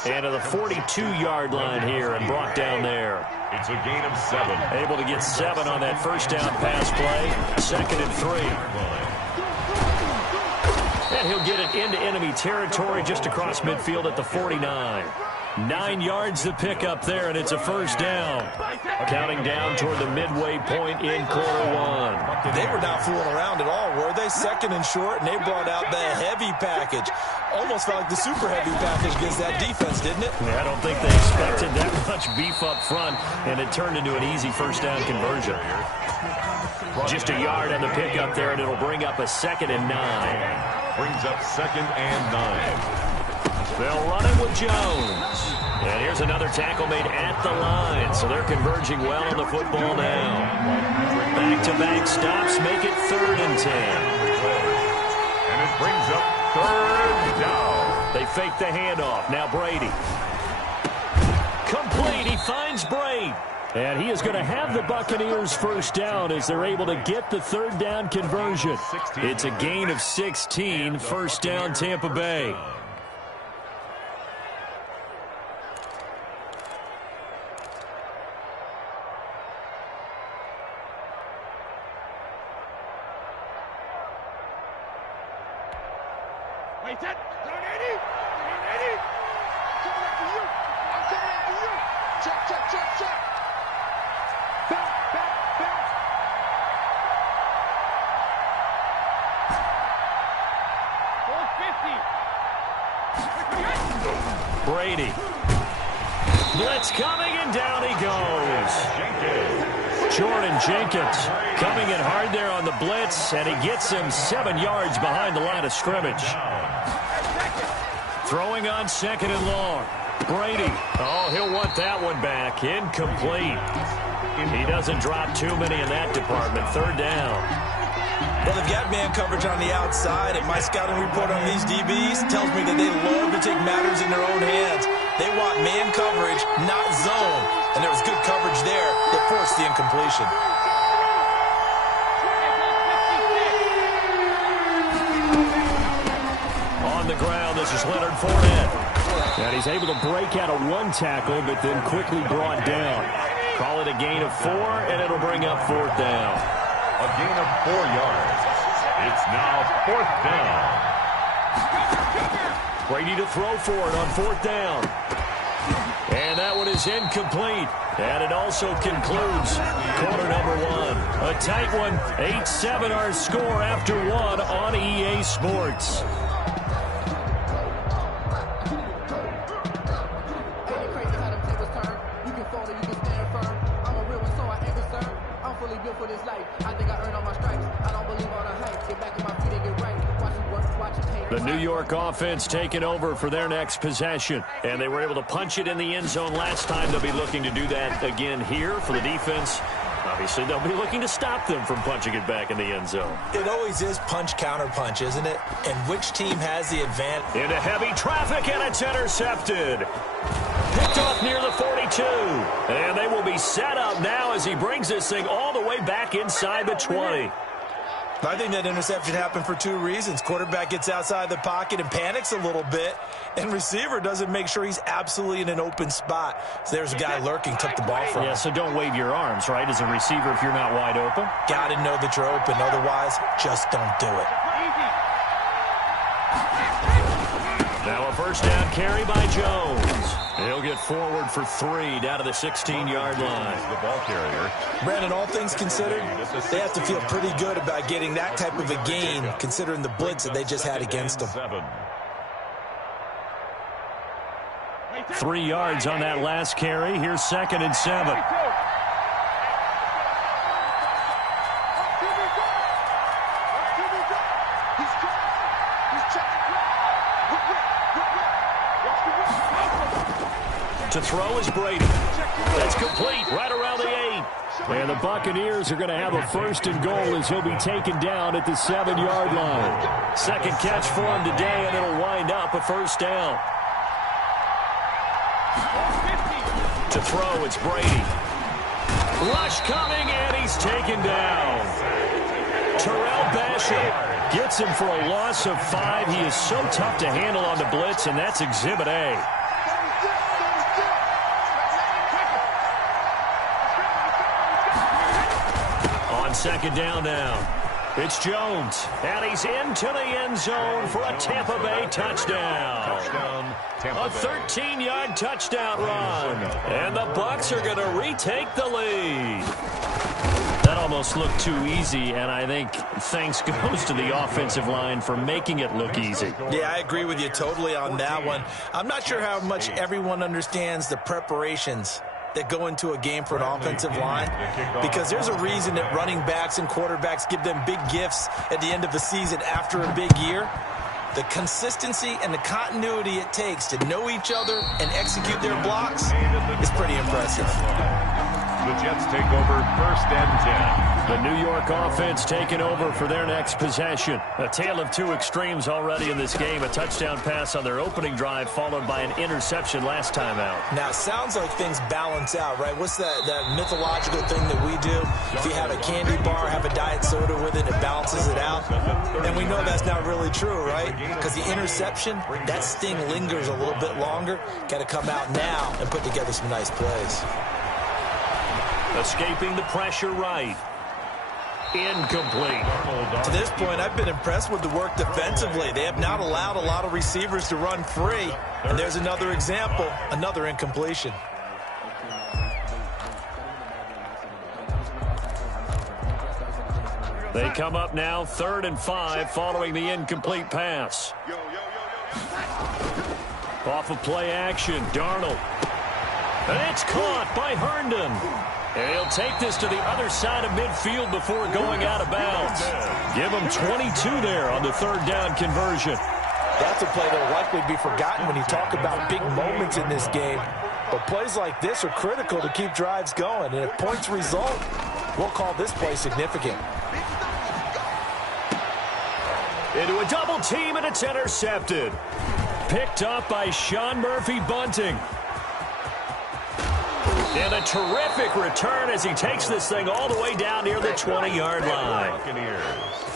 And to the 42-yard line here and brought down there. It's a gain of 7. Able to get 7 on that first down pass play. 2nd and 3. And he'll get it into enemy territory just across midfield at the 49. 9 yards to pick up there, and it's a first down. Counting down toward the midway point in quarter one. They were not fooling around at all, were they? 2nd and short, and they brought out the heavy package. Almost felt like the super heavy package against that defense, didn't it? Yeah, I don't think they expected that much beef up front, and it turned into an easy first down conversion. Just a yard on the pickup there, and it'll bring up a 2nd and 9. Brings up 2nd and 9. They'll run it with Jones. And here's another tackle made at the line, so they're converging well on the football now. Back-to-back stops make it 3rd and 10. And it brings up 3rd down. They fake the handoff. Now Brady. Complete. He finds Brady. And he is going to have the Buccaneers first down as they're able to get the 3rd down conversion. It's a gain of 16. First down, Tampa Bay. Check. Back. 450. Brady. Blitz coming, and down he goes. Jordan Jenkins coming in hard there on the blitz, and he gets him 7 yards behind the line of scrimmage. Throwing on 2nd and long. Brady. Oh, he'll want that one back. Incomplete. He doesn't drop too many in that department. 3rd down. Well, they've got man coverage on the outside, and my scouting report on these DBs tells me that they love to take matters in their own hands. They want man coverage, not zone. And there was good coverage there that forced the incompletion. On the ground, this is Leonard Fournette. And he's able to break out of 1 tackle, but then quickly brought down. Call it a gain of 4, and it'll bring up 4th down. A gain of 4 yards. It's now 4th down. Brady to throw for it on 4th down. And that one is incomplete. And it also concludes quarter number 1. A tight one. 8-7 our score after 1 on EA Sports. The New York offense taking over for their next possession. And they were able to punch it in the end zone last time. They'll be looking to do that again here for the defense. Obviously, they'll be looking to stop them from punching it back in the end zone. It always is punch-counter-punch, isn't it? And which team has the advantage? Into heavy traffic, and it's intercepted. Picked off near the 42. And they will be set up now as he brings this thing all the way back inside the 20. I think that interception happened for 2 reasons. Quarterback gets outside the pocket and panics a little bit, and receiver doesn't make sure he's absolutely in an open spot. So there's a guy lurking, took the ball from him. Yeah, so don't wave your arms, right, as a receiver if you're not wide open. Got to know that you're open. Otherwise, just don't do it. Now a 1st down carry by Jones. He'll get forward for 3 down to the 16-yard line. The ball carrier. Brandon, all things considered, they have to feel pretty good about getting that type of a gain, considering the blitz that they just had against them. 3 yards on that last carry. Here's 2nd and 7. To throw is Brady. That's complete right around the 8. And the Buccaneers are going to have a 1st and goal as he'll be taken down at the 7-yard line. 2nd catch for him today, and it'll wind up a 1st down. To throw, it's Brady. Rush coming, and he's taken down. Terrell Basham gets him for a loss of 5. He is so tough to handle on the blitz, and that's Exhibit A. On 2nd down now, it's Jones, and he's into the end zone for a Tampa Bay touchdown. A 13-yard touchdown run, and the Bucs are going to retake the lead. That almost looked too easy, and I think thanks goes to the offensive line for making it look easy. Yeah, I agree with you totally on that one. I'm not sure how much everyone understands the preparations that go into a game for an offensive line, because there's a reason that running backs and quarterbacks give them big gifts at the end of the season after a big year. The consistency and the continuity it takes to know each other and execute their blocks is pretty impressive. The Jets take over 1st and 10. The New York offense taking over for their next possession. A tale of 2 extremes already in this game. A touchdown pass on their opening drive, followed by an interception last time out. Now, it sounds like things balance out, right? What's that mythological thing that we do? If you have a candy bar, have a diet soda with it, it balances it out. And we know that's not really true, right? Because the interception, that sting lingers a little bit longer. Got to come out now and put together some nice plays. Escaping the pressure right. Incomplete. To this point, I've been impressed with the work defensively. They have not allowed a lot of receivers to run free. And there's another example, another incompletion. They come up now 3rd and 5 following the incomplete pass. Off of play action, Darnold. And it's caught by Herndon. And he'll take this to the other side of midfield before going out of bounds. Give him 22 there on the 3rd down conversion. That's a play that will likely be forgotten when you talk about big moments in this game. But plays like this are critical to keep drives going. And if points result, we'll call this play significant. Into a double team, and it's intercepted. Picked up by Sean Murphy-Bunting. And a terrific return as he takes this thing all the way down near the 20-yard line.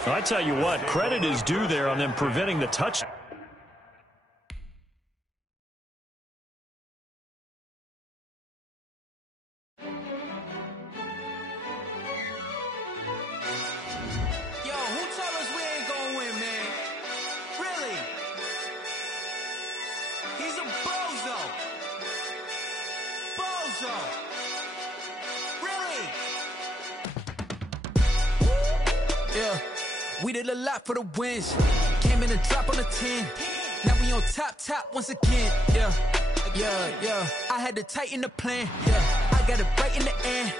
I tell you what, credit is due there on them preventing the touchdown. Yo, who told us we ain't gonna win, man? Really? He's a bozo. Bozo. Really? Yeah, we did a lot for the wins. Came in and drop on the 10. Now we on top once again. Yeah. I had to tighten the plan. Yeah, I got it right in the end.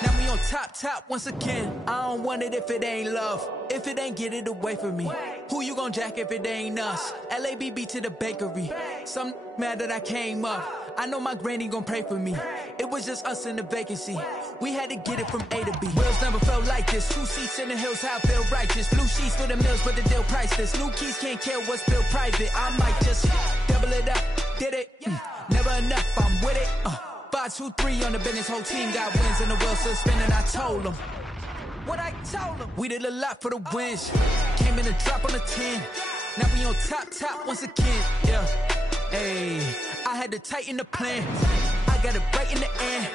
Now we on top once again. I don't want it if it ain't love. If it ain't, get it away from me. Who you gon' jack if it ain't us? LABB to the bakery. Some mad that I came up. I know my granny gon' pray for me. It was just us in the vacancy. We had to get it from A to B. Wheels never felt like this. 2 seats in the hills, how I feel righteous. Blue sheets for the mills, but the deal priceless. New keys can't care what's built private. I might just double it up. Did it? Never enough, I'm with it. 5, 2, 3 on the business. Whole team got wins and the wheels still spinning. I told them what I told them. We did a lot for the wins. Came in and drop on the 10. Now we on top once again. Yeah. Hey, I had to tighten the plan. I got it right in the end.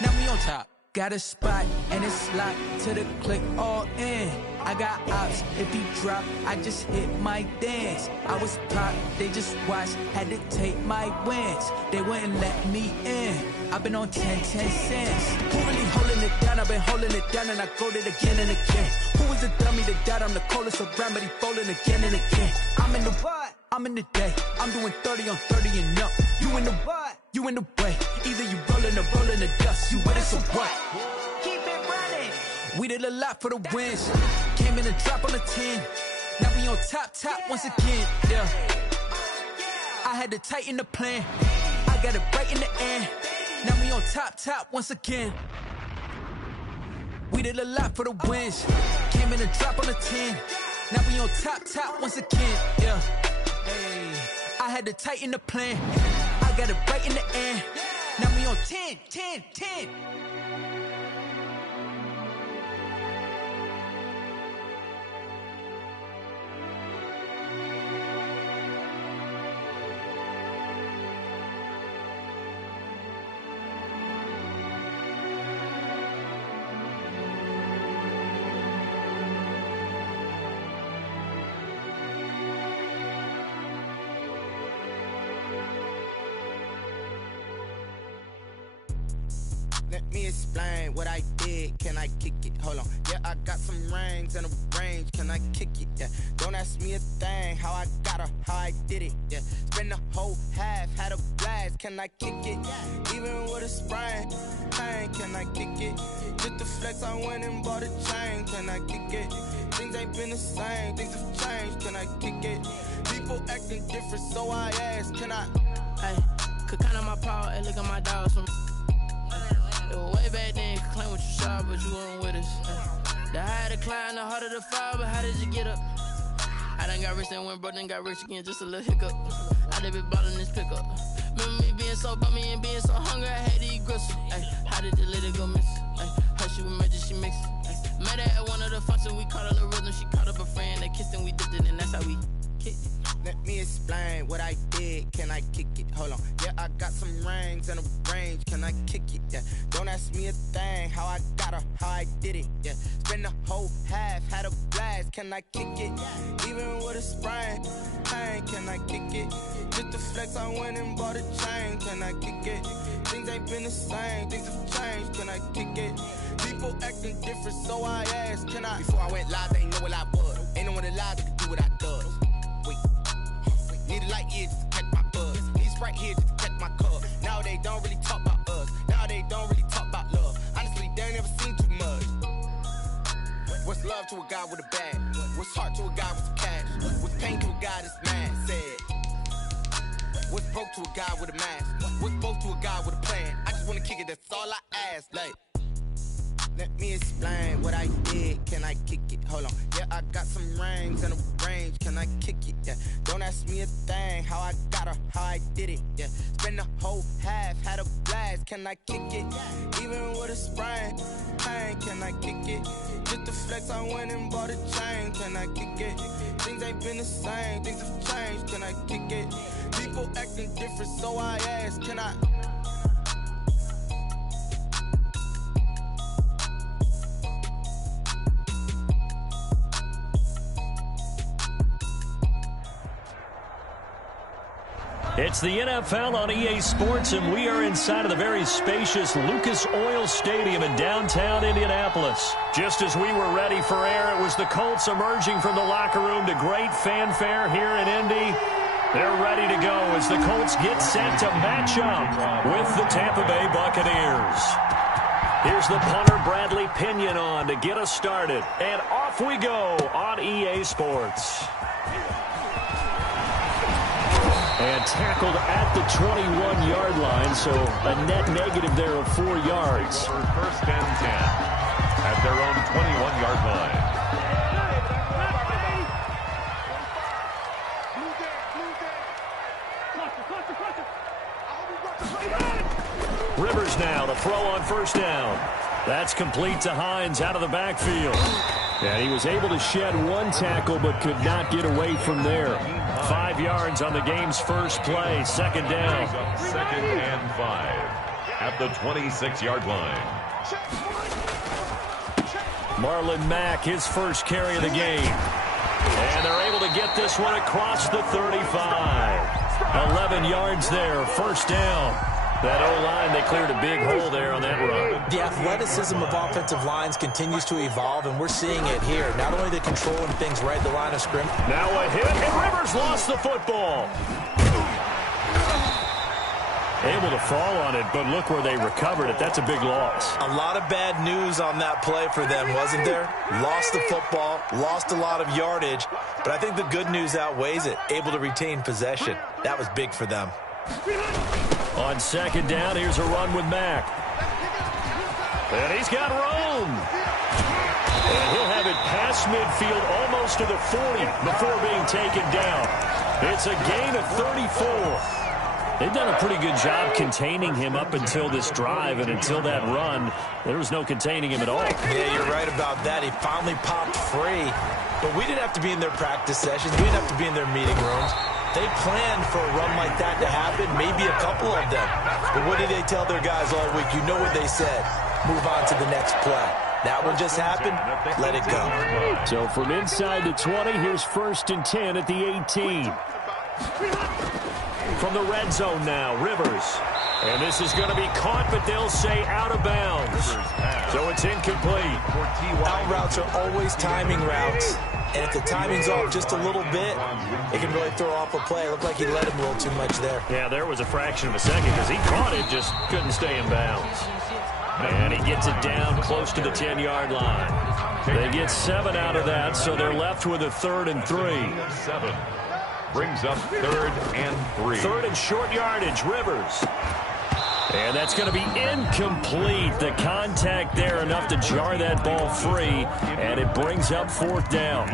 Now we on top. Got a spot and it's locked to the click all in. I got ops, if he drop, I just hit my dance. I was pop, they just watched, had to take my wins. They wouldn't let me in. I've been on 10 cents. Who really holding it down? I've been holding it down and I go it again and again. Who was the dummy that died? I'm the coldest around, but he folding again and again. I'm in the what? I'm in the day. I'm doing 30 on 30 and up. You in the what? You in the way. Either you rolling or rolling the dust. You with it, so what? Keep it running. We did a lot for the wins. Came in and drop on the 10. Now we on top once again. Yeah. I had to tighten the plan. I got it right in the end. Now we on top once again. We did a lot for the wins. Came in and drop on the 10. Now we on top once again. Yeah. Hey, I had to tighten the plan. I got it right in the end. Now we on 10. Let me explain what I did. Can I kick it? Hold on. Yeah, I got some rings and a range. Can I kick it? Yeah. Don't ask me a thing. How I got her, how I did it. Yeah. Spend the whole half, had a blast. Can I kick it? Even with a sprain. Pain, can I kick it? Just the flex, I went and bought a chain. Can I kick it? Things ain't been the same. Things have changed. Can I kick it? People acting different, so I ask. Can I? Hey, could count on my power and look at my dogs from. It was way back then, could claim what you saw, but you weren't with us. The higher the climb, the harder the fall, but how did you get up? I done got rich and went broke, then got rich again, just a little hiccup. I done been bought in this pickup. Remember me being so bummy and being so hungry, I had to eat gristle. Ay, how did the lady go miss? Her she was magic, she mixed. Met her at one of the functions, we caught her the rhythm, she caught up a friend, they kissed and we dipped it, and that's how we kicked it. Let me explain what I did. Can I kick it? Hold on. Yeah, I got some rings and a range. Can I kick it? Yeah. Don't ask me a thing. How I got her, how I did it. Yeah. Spend the whole half, had a blast. Can I kick it? Even with a sprain. Pain, can can I kick it? Just to flex, I went and bought a chain, can I kick it? Things ain't been the same, things have changed, can I kick it? People acting different, so I asked, can I? Before I went live, they ain't know what I was. Ain't no one alive that can do what I does. Wait, need a light here just to catch my buzz. Need Sprite here just to catch my cup. Now they don't really talk about us. Now they don't really talk about love. Honestly, they ain't never seen too much. What's love to a guy with a bag? What's heart to a guy with some cash? What's pain to a guy that's mad? Said. What's broke to a guy with a mask? What's both to a guy with a plan? I just wanna kick it, that's all I ask. Like, let me explain what I did. Can I kick it? Hold on. Yeah, I got some rings and a range. Can I kick it? Yeah. Don't ask me a thing. How I got her, how I did it. Yeah. Spend the whole half, had a blast. Can I kick it? Even with a sprain, pain. Can I kick it? Just to flex, I went and bought a chain. Can I kick it? Things ain't been the same. Things have changed. Can I kick it? People acting different, so I ask, can I? It's the NFL on EA Sports, and we are inside of the very spacious Lucas Oil Stadium in downtown Indianapolis. Just as we were ready for air, it was the Colts emerging from the locker room to great fanfare here in Indy. They're ready to go as the Colts get set to match up with the Tampa Bay Buccaneers. Here's the punter, Bradley Pinion, on to get us started. And off we go on EA Sports. And tackled at the 21-yard line, so a net negative there of 4 yards. First and 10 at their own 21-yard line. Rivers now to throw on first down. That's complete to Hines out of the backfield. And he was able to shed one tackle but could not get away from there. 5 yards on the game's first play. Second down. Second and 5 at the 26-yard line. Marlon Mack, his first carry of the game. And they're able to get this one across the 35. 11 yards there. First down. That O-line, they cleared a big hole there on that run. The athleticism of offensive lines continues to evolve, and we're seeing it here. Not only the controlling things right at the line of scrimmage. Now a hit, and Rivers lost the football. Able to fall on it, but look where they recovered it. That's a big loss. A lot of bad news on that play for them, wasn't there? Lost the football, lost a lot of yardage, but I think the good news outweighs it. Able to retain possession. That was big for them. On second down, here's a run with Mack. And he's got room. And he'll have it past midfield almost to the 40 before being taken down. It's a gain of 34. They've done a pretty good job containing him up until this drive, and until that run, there was no containing him at all. Yeah, you're right about that. He finally popped free. But we didn't have to be in their practice sessions. We didn't have to be in their meeting rooms. They planned for a run like that to happen, maybe a couple of them. But what did they tell their guys all week? You know what they said. Move on to the next play. That one just happened. Let it go. So from inside the 20, here's first and 10 at the 18. From the red zone now, Rivers. And this is going to be caught, but they'll say out of bounds. So it's incomplete. Out routes are always timing routes. And if the timing's off just a little bit, it can really throw off a play. It looked like he let him a little too much there. Yeah, there was a fraction of a second because he caught it, just couldn't stay in bounds. And he gets it down close to the 10-yard line. They get 7 out of that, so they're left with a 3rd and 3. 7 brings up 3rd and 3. 3rd and short yardage, Rivers. And that's going to be incomplete. The contact there enough to jar that ball free, and it brings up 4th down.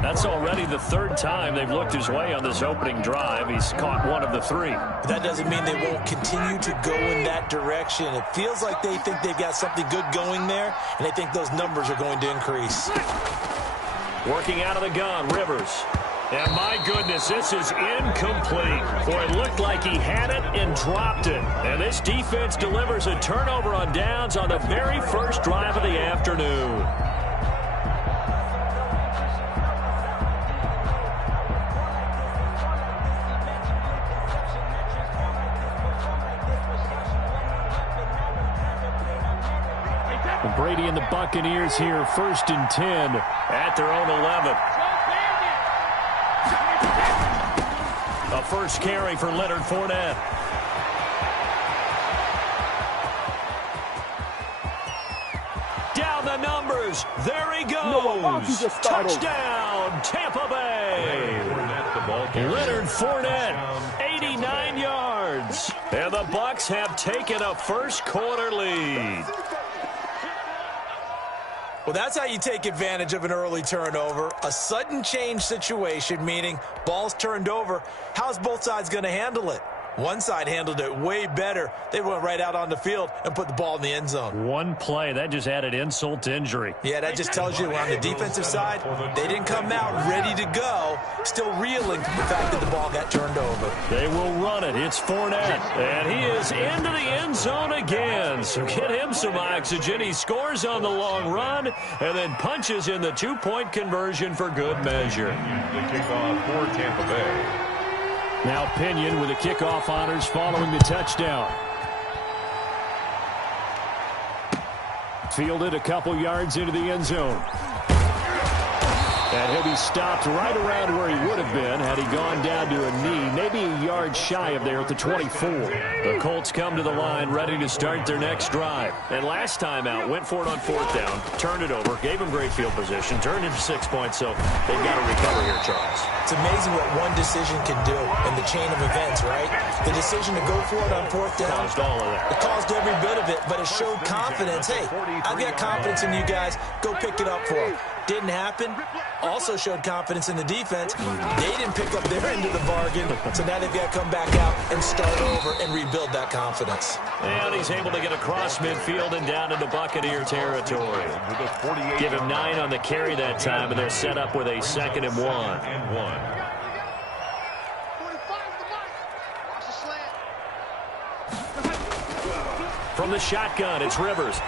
That's already the 3rd time they've looked his way on this opening drive. He's caught 1 of the 3. But that doesn't mean they won't continue to go in that direction. It feels like they think they've got something good going there, and they think those numbers are going to increase. Working out of the gun, Rivers. And my goodness, this is incomplete. Boy, it looked like he had it and dropped it. And this defense delivers a turnover on downs on the very first drive of the afternoon. Brady and the Buccaneers here, 1st and 10 at their own 11. A first carry for Leonard Fournette. Down the numbers. There he goes. Touchdown, Tampa Bay. Leonard Fournette, 89 yards. And the Bucs have taken a first quarter lead. Well, that's how you take advantage of an early turnover. A sudden change situation, meaning ball's turned over. How's both sides going to handle it? One side handled it way better. They went right out on the field and put the ball in the end zone. One play, that just added insult to injury. Yeah, that just tells you on the defensive side, they didn't come out ready to go, still reeling from the fact that the ball got turned over. They will run it. It's Fournette, and he is into the end zone again. So get him some oxygen. He scores on the long run and then punches in the two-point conversion for good measure. The kickoff for Tampa Bay. Now Pinion with the kickoff honors following the touchdown. Fielded a couple yards into the end zone. And he'll be stopped right around where he would have been had he gone down to a knee, maybe a yard shy of there at the 24. The Colts come to the line ready to start their next drive. And last time out, went for it on 4th down, turned it over, gave him great field position, turned it to 6 points, so they've got to recover here, Charles. It's amazing what one decision can do in the chain of events, right? The decision to go for it on 4th down. Caused all of that. It caused every bit of it, but it showed confidence. Hey, I've got confidence in you guys. Go pick it up for them. Didn't happen. Also showed confidence in the defense. They didn't pick up their end of the bargain, so now they've got to come back out and start over and rebuild that confidence. And he's able to get across midfield and down into Buccaneer territory. Give him 9 on the carry that time, and they're set up with a 2nd and 1. From the shotgun, it's Rivers.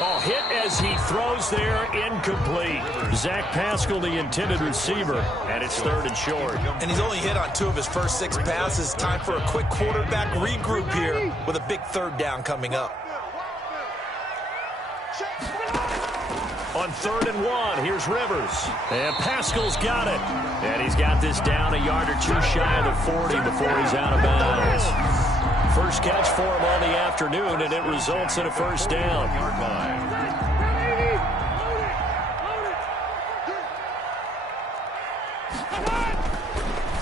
Oh, hit as he throws there, incomplete. Zach Pascal, the intended receiver, and it's 3rd and short. And he's only hit on 2 of his first 6 passes. Time for a quick quarterback regroup here with a big 3rd down coming up. On 3rd and 1, here's Rivers. And Pascal's got it. And he's got this down a yard or 2 shy of the 40 before he's out of bounds. First catch for him on the afternoon, and it results in a 1st down.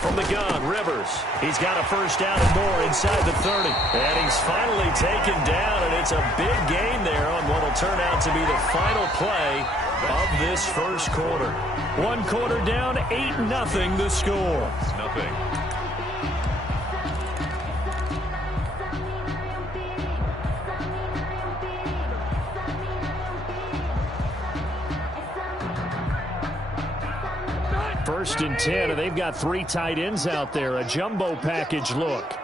From the gun, Rivers. He's got a 1st down and more inside the 30. And he's finally taken down, and it's a big gain there on what will turn out to be the final play of this first quarter. 1 quarter down, 8-0 the score. It's nothing. First and 10, and they've got 3 tight ends out there. A jumbo package look.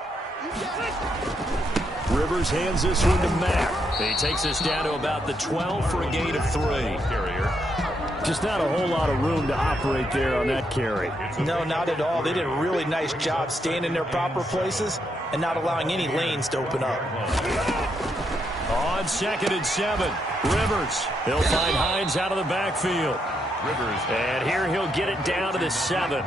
Rivers hands this one to Mack. He takes us down to about the 12 for a gain of 3. Just not a whole lot of room to operate there on that carry. No, not at all. They did a really nice job staying in their proper places and not allowing any lanes to open up. On 2nd and 7, Rivers. He'll find Hines out of the backfield. Rivers. And here he'll get it down to the 7.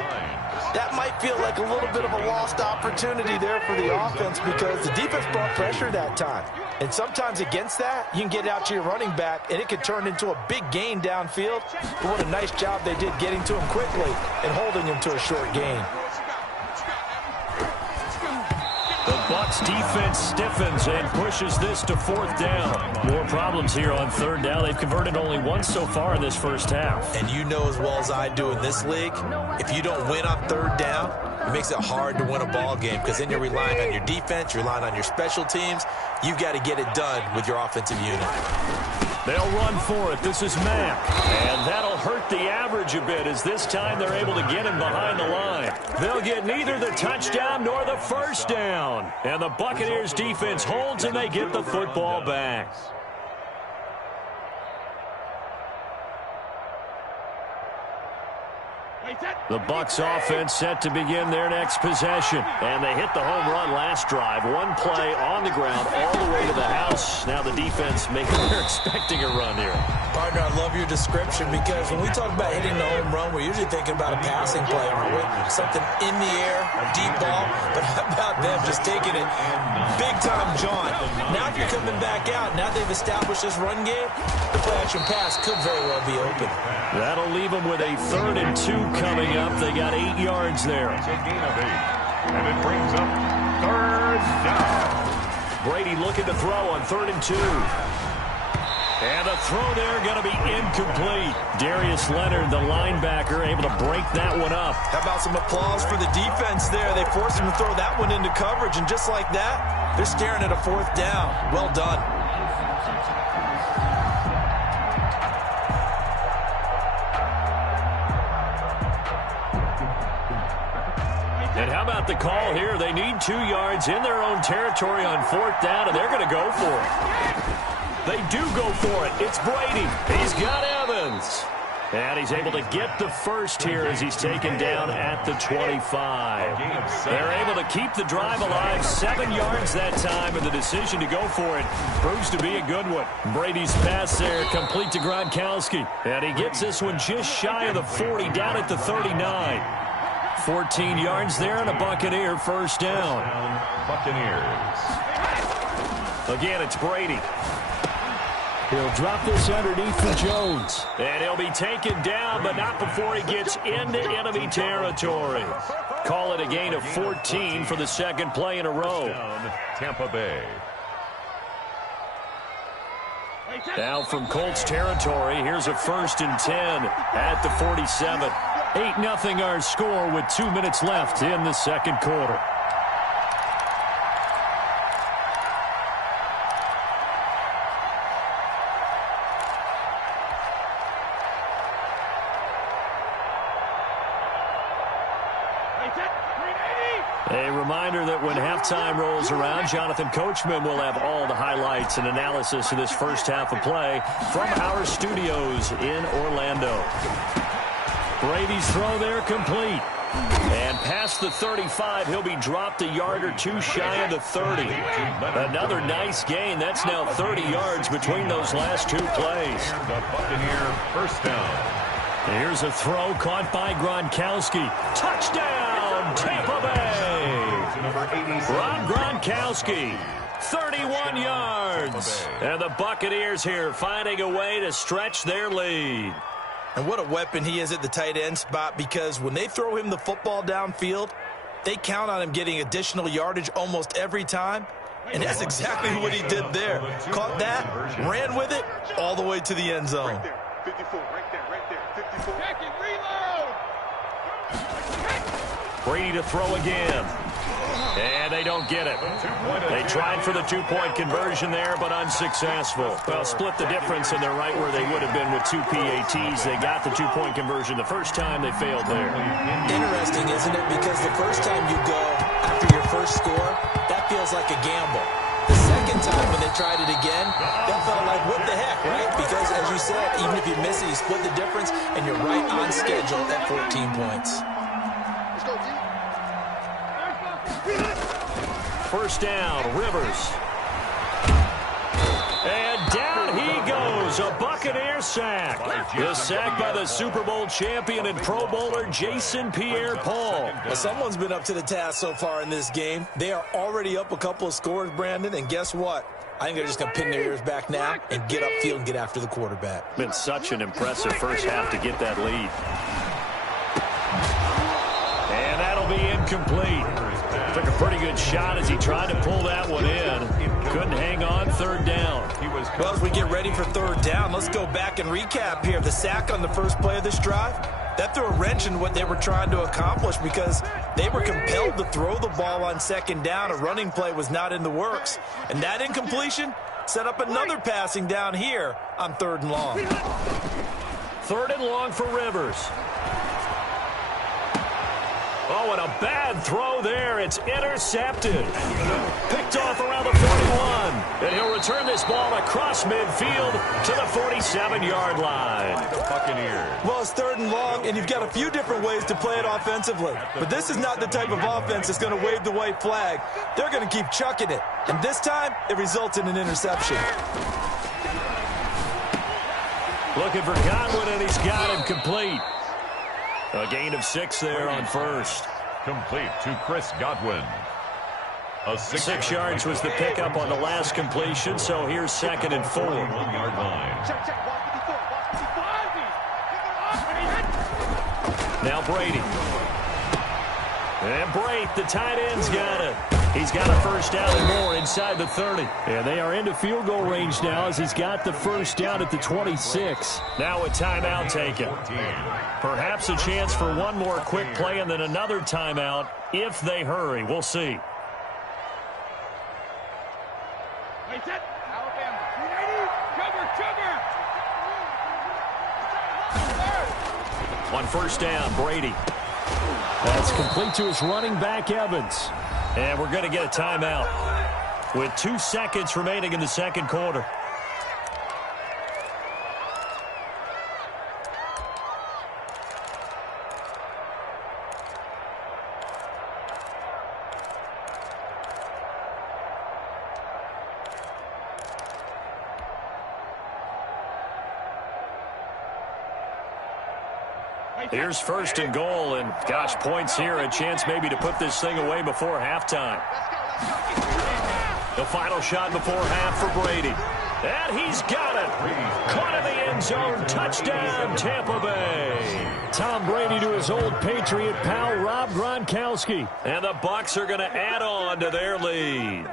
That might feel like a little bit of a lost opportunity there for the offense because the defense brought pressure that time. And sometimes against that, you can get out to your running back, and it could turn into a big gain downfield. But what a nice job they did getting to him quickly and holding him to a short gain. The Bucs defense stiffens and pushes this to 4th down. More problems here on 3rd down. They've converted only once so far in this first half. And you know as well as I do in this league, if you don't win on 3rd down, it makes it hard to win a ball game because then you're relying on your defense, you're relying on your special teams. You've got to get it done with your offensive unit. They'll run for it. This is Mack. And that'll hurt the average a bit as this time they're able to get him behind the line. They'll get neither the touchdown nor the 1st down. And the Buccaneers defense holds and they get the football back. The Bucs offense set to begin their next possession. And they hit the home run last drive. One play on the ground all the way to the house. Now the defense they're expecting a run here. Partner, I love your description because when we talk about hitting the home run, we're usually thinking about a passing play, aren't we? Something in the air, a deep ball. But how about them just taking it big time, John? Now if you're coming back out, now they've established this run game, the play-action pass could very well be open. That'll leave them with a 3rd and 2 coming up. They got 8 yards there. It's a gain of 8. And it brings up 3rd down. Brady looking to throw on 3rd and 2. And the throw there going to be incomplete. Darius Leonard, the linebacker, able to break that one up. How about some applause for the defense there? They forced him to throw that one into coverage, and just like that, they're staring at a 4th down. Well done. And how about the call here? They need 2 yards in their own territory on 4th down, and they're going to go for it. They do go for it. It's Brady. He's got Evans. And he's able to get the first here as he's taken down at the 25. They're able to keep the drive alive. 7 yards that time, and the decision to go for it proves to be a good one. Brady's pass there complete to Gronkowski. And he gets this one just shy of the 40, down at the 39. 14 yards there and a Buccaneer first down. Buccaneers. Again, it's Brady. He'll drop this underneath for Jones. And he'll be taken down, but not before he gets into enemy territory. Call it a gain of 14 for the 2nd play in a row. Tampa Bay. Now from Colts territory, here's a 1st and 10 at the 47. 8-0 our score with 2 minutes left in the 2nd quarter. A reminder that when halftime rolls around, Jonathan Coachman will have all the highlights and analysis of this first half of play from our studios in Orlando. Brady's throw there complete. And past the 35, he'll be dropped a yard or 2 shy of the 30. Another nice gain. That's now 30 yards between those last 2 plays. The Buccaneer first down. Here's a throw caught by Gronkowski. Touchdown, Tampa Bay. Rob Gronkowski, 31 yards. And the Buccaneers here finding a way to stretch their lead. And what a weapon he is at the tight end spot, because when they throw him the football downfield, they count on him getting additional yardage almost every time. And that's exactly what he did there. Caught that, ran with it, all the way to the end zone. Right there, 54, right there, 54. Check it, reload! Brady to throw again. And they don't get it. They tried for the 2-point conversion there, but unsuccessful. Well, split the difference, and they're right where they would have been with 2 PATs. They got the 2-point conversion the first time. They failed there. Interesting, isn't it? Because the first time you go after your first score, that feels like a gamble. The second time when they tried it again, that felt like, what the heck, right? Because, as you said, even if you miss it, you split the difference, and you're right on schedule at 14 points. Let's go, D. First down, Rivers. And down he goes, a Buccaneer sack. The sack by the Super Bowl champion and Pro Bowler Jason Pierre-Paul. Well, someone's been up to the task so far in this game. They are already up a couple of scores, Brandon, and guess what? I think they're just going to pin their ears back now and get upfield and get after the quarterback. Been such an impressive first half to get that lead. And that'll be incomplete. Took a pretty good shot as he tried to pull that one in. Couldn't hang on, 3rd down. Well, as we get ready for 3rd down, let's go back and recap here. The sack on the first play of this drive, that threw a wrench in what they were trying to accomplish because they were compelled to throw the ball on 2nd down. A running play was not in the works. And that incompletion set up another passing down here on 3rd and long. 3rd and long for Rivers. Oh, and a bad throw there. It's intercepted. Picked off around the 41. And he'll return this ball across midfield to the 47-yard line. The Buccaneers. Well, it's 3rd and long, and you've got a few different ways to play it offensively. But this is not the type of offense that's going to wave the white flag. They're going to keep chucking it. And this time, it results in an interception. Looking for Godwin, and he's got him complete. A gain of 6 there on first. Complete to Chris Godwin. 6 yards was the pickup on the last completion, so here's 2nd and 4. 1-yard line. Now Brady. And Brate, the tight end's got it. He's got a first down and more inside the 30. And they are into field goal range now as he's got the first down at the 26. Now a timeout taken. Perhaps a chance for one more quick play and then another timeout if they hurry. We'll see. On first down, Brady. That's complete to his running back, Evans. And we're going to get a timeout with 2 seconds remaining in the second quarter. Here's 1st and goal, and gosh, points here, a chance maybe to put this thing away before halftime. The final shot before half for Brady. And he's got it. Caught in the end zone. Touchdown, Tampa Bay. Tom Brady to his old Patriot pal, Rob Gronkowski. And the Bucs are going to add on to their lead.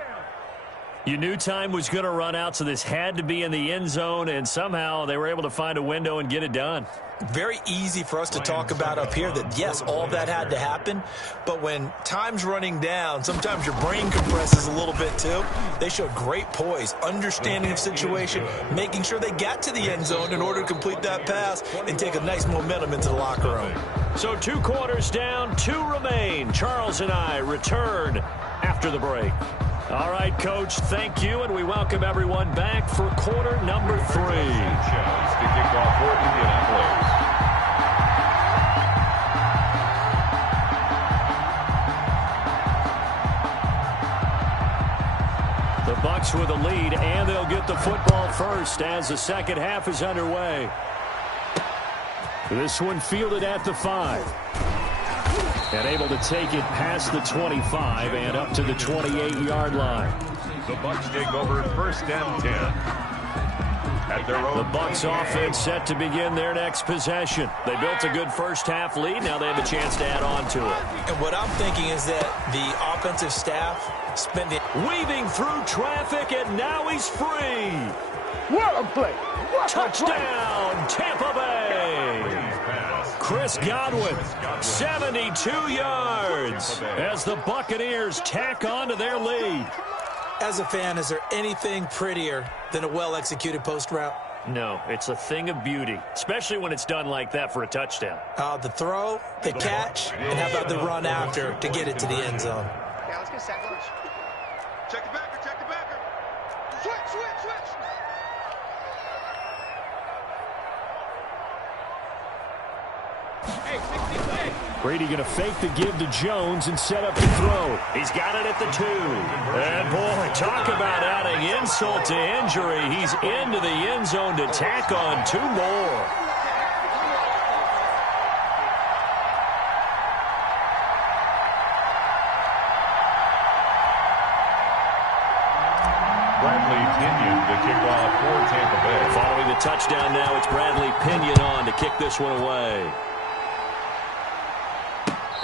You knew time was going to run out, so this had to be in the end zone, and somehow they were able to find a window and get it done. Very easy for us to talk about up here that, yes, all of that had to happen, but when time's running down, sometimes your brain compresses a little bit too. They showed great poise, understanding of situation, making sure they got to the end zone in order to complete that pass and take a nice momentum into the locker room. So 2 quarters down, 2 remain. Charles and I return after the break. All right, Coach, thank you, and we welcome everyone back for quarter number 3. To kick off for Indianapolis. The Bucs with a lead, and they'll get the football first as the second half is underway. This one fielded at the 5. And able to take it past the 25 and up to the 28-yard line. The Bucs take over 1st and 10. At their own. The Bucs offense set to begin their next possession. They built a good first half lead. Now they have a chance to add on to it. And what I'm thinking is that the offensive staff spending. Weaving through traffic, and now he's free. What a play. What Touchdown, Tampa Bay. Chris Godwin, 72 yards as the Buccaneers tack on to their lead. As a fan, is there anything prettier than a well-executed post route? No, it's a thing of beauty, especially when it's done like that for a touchdown. The throw, the catch, and how about the run after to get it to the end zone? Yeah, let's get sack lunch. Check the backer, check the backer. Switch, switch, switch. Brady going to fake the give to Jones and set up the throw. He's got it at the 2. And, boy, talk about adding insult to injury. He's into the end zone to tack on 2 more. Bradley Pinion to kick off for Tampa Bay. Following the touchdown now, it's Bradley Pinion on to kick this one away.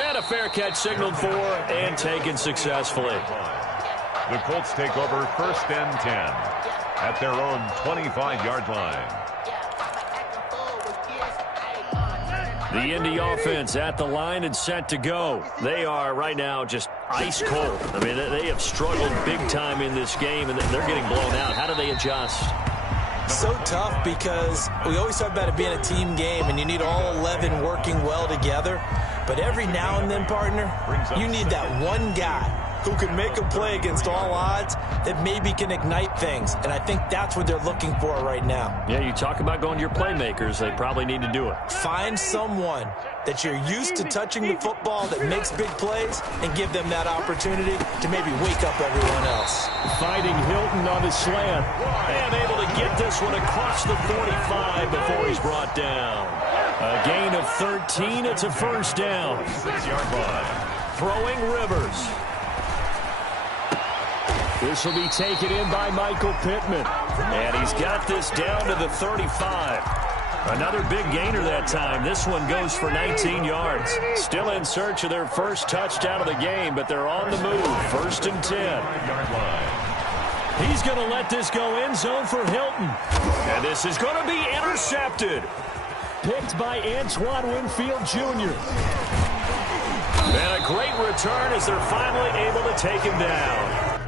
And a fair catch signaled for and taken successfully. The Colts take over 1st and 10 at their own 25-yard line. The Indy offense at the line and set to go. They are right now just ice cold. I mean, they have struggled big time in this game, and they're getting blown out. How do they adjust? So tough because we always talk about it being a team game, and you need all 11 working well together. But every now and then, partner, you need that one guy who can make a play against all odds that maybe can ignite things. And I think that's what they're looking for right now. Yeah, you talk about going to your playmakers. They probably need to do it. Find someone that you're used to touching the football that makes big plays and give them that opportunity to maybe wake up everyone else. Fighting Hilton on his slant. And able to get this one across the 45 before he's brought down. A gain of 13. It's a first down. 6-yard line. Throwing Rivers. This will be taken in by Michael Pittman. And he's got this down to the 35. Another big gainer that time. This one goes for 19 yards. Still in search of their first touchdown of the game, but they're on the move. First and 10. 5-yard line. He's going to let this go end zone for Hilton. And this is going to be intercepted. Picked by Antoine Winfield Jr. And a great return as they're finally able to take him down.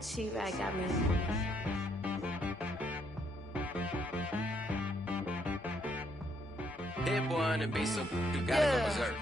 T-Rag got me. Hit boy on the beat, so you gotta go berserk.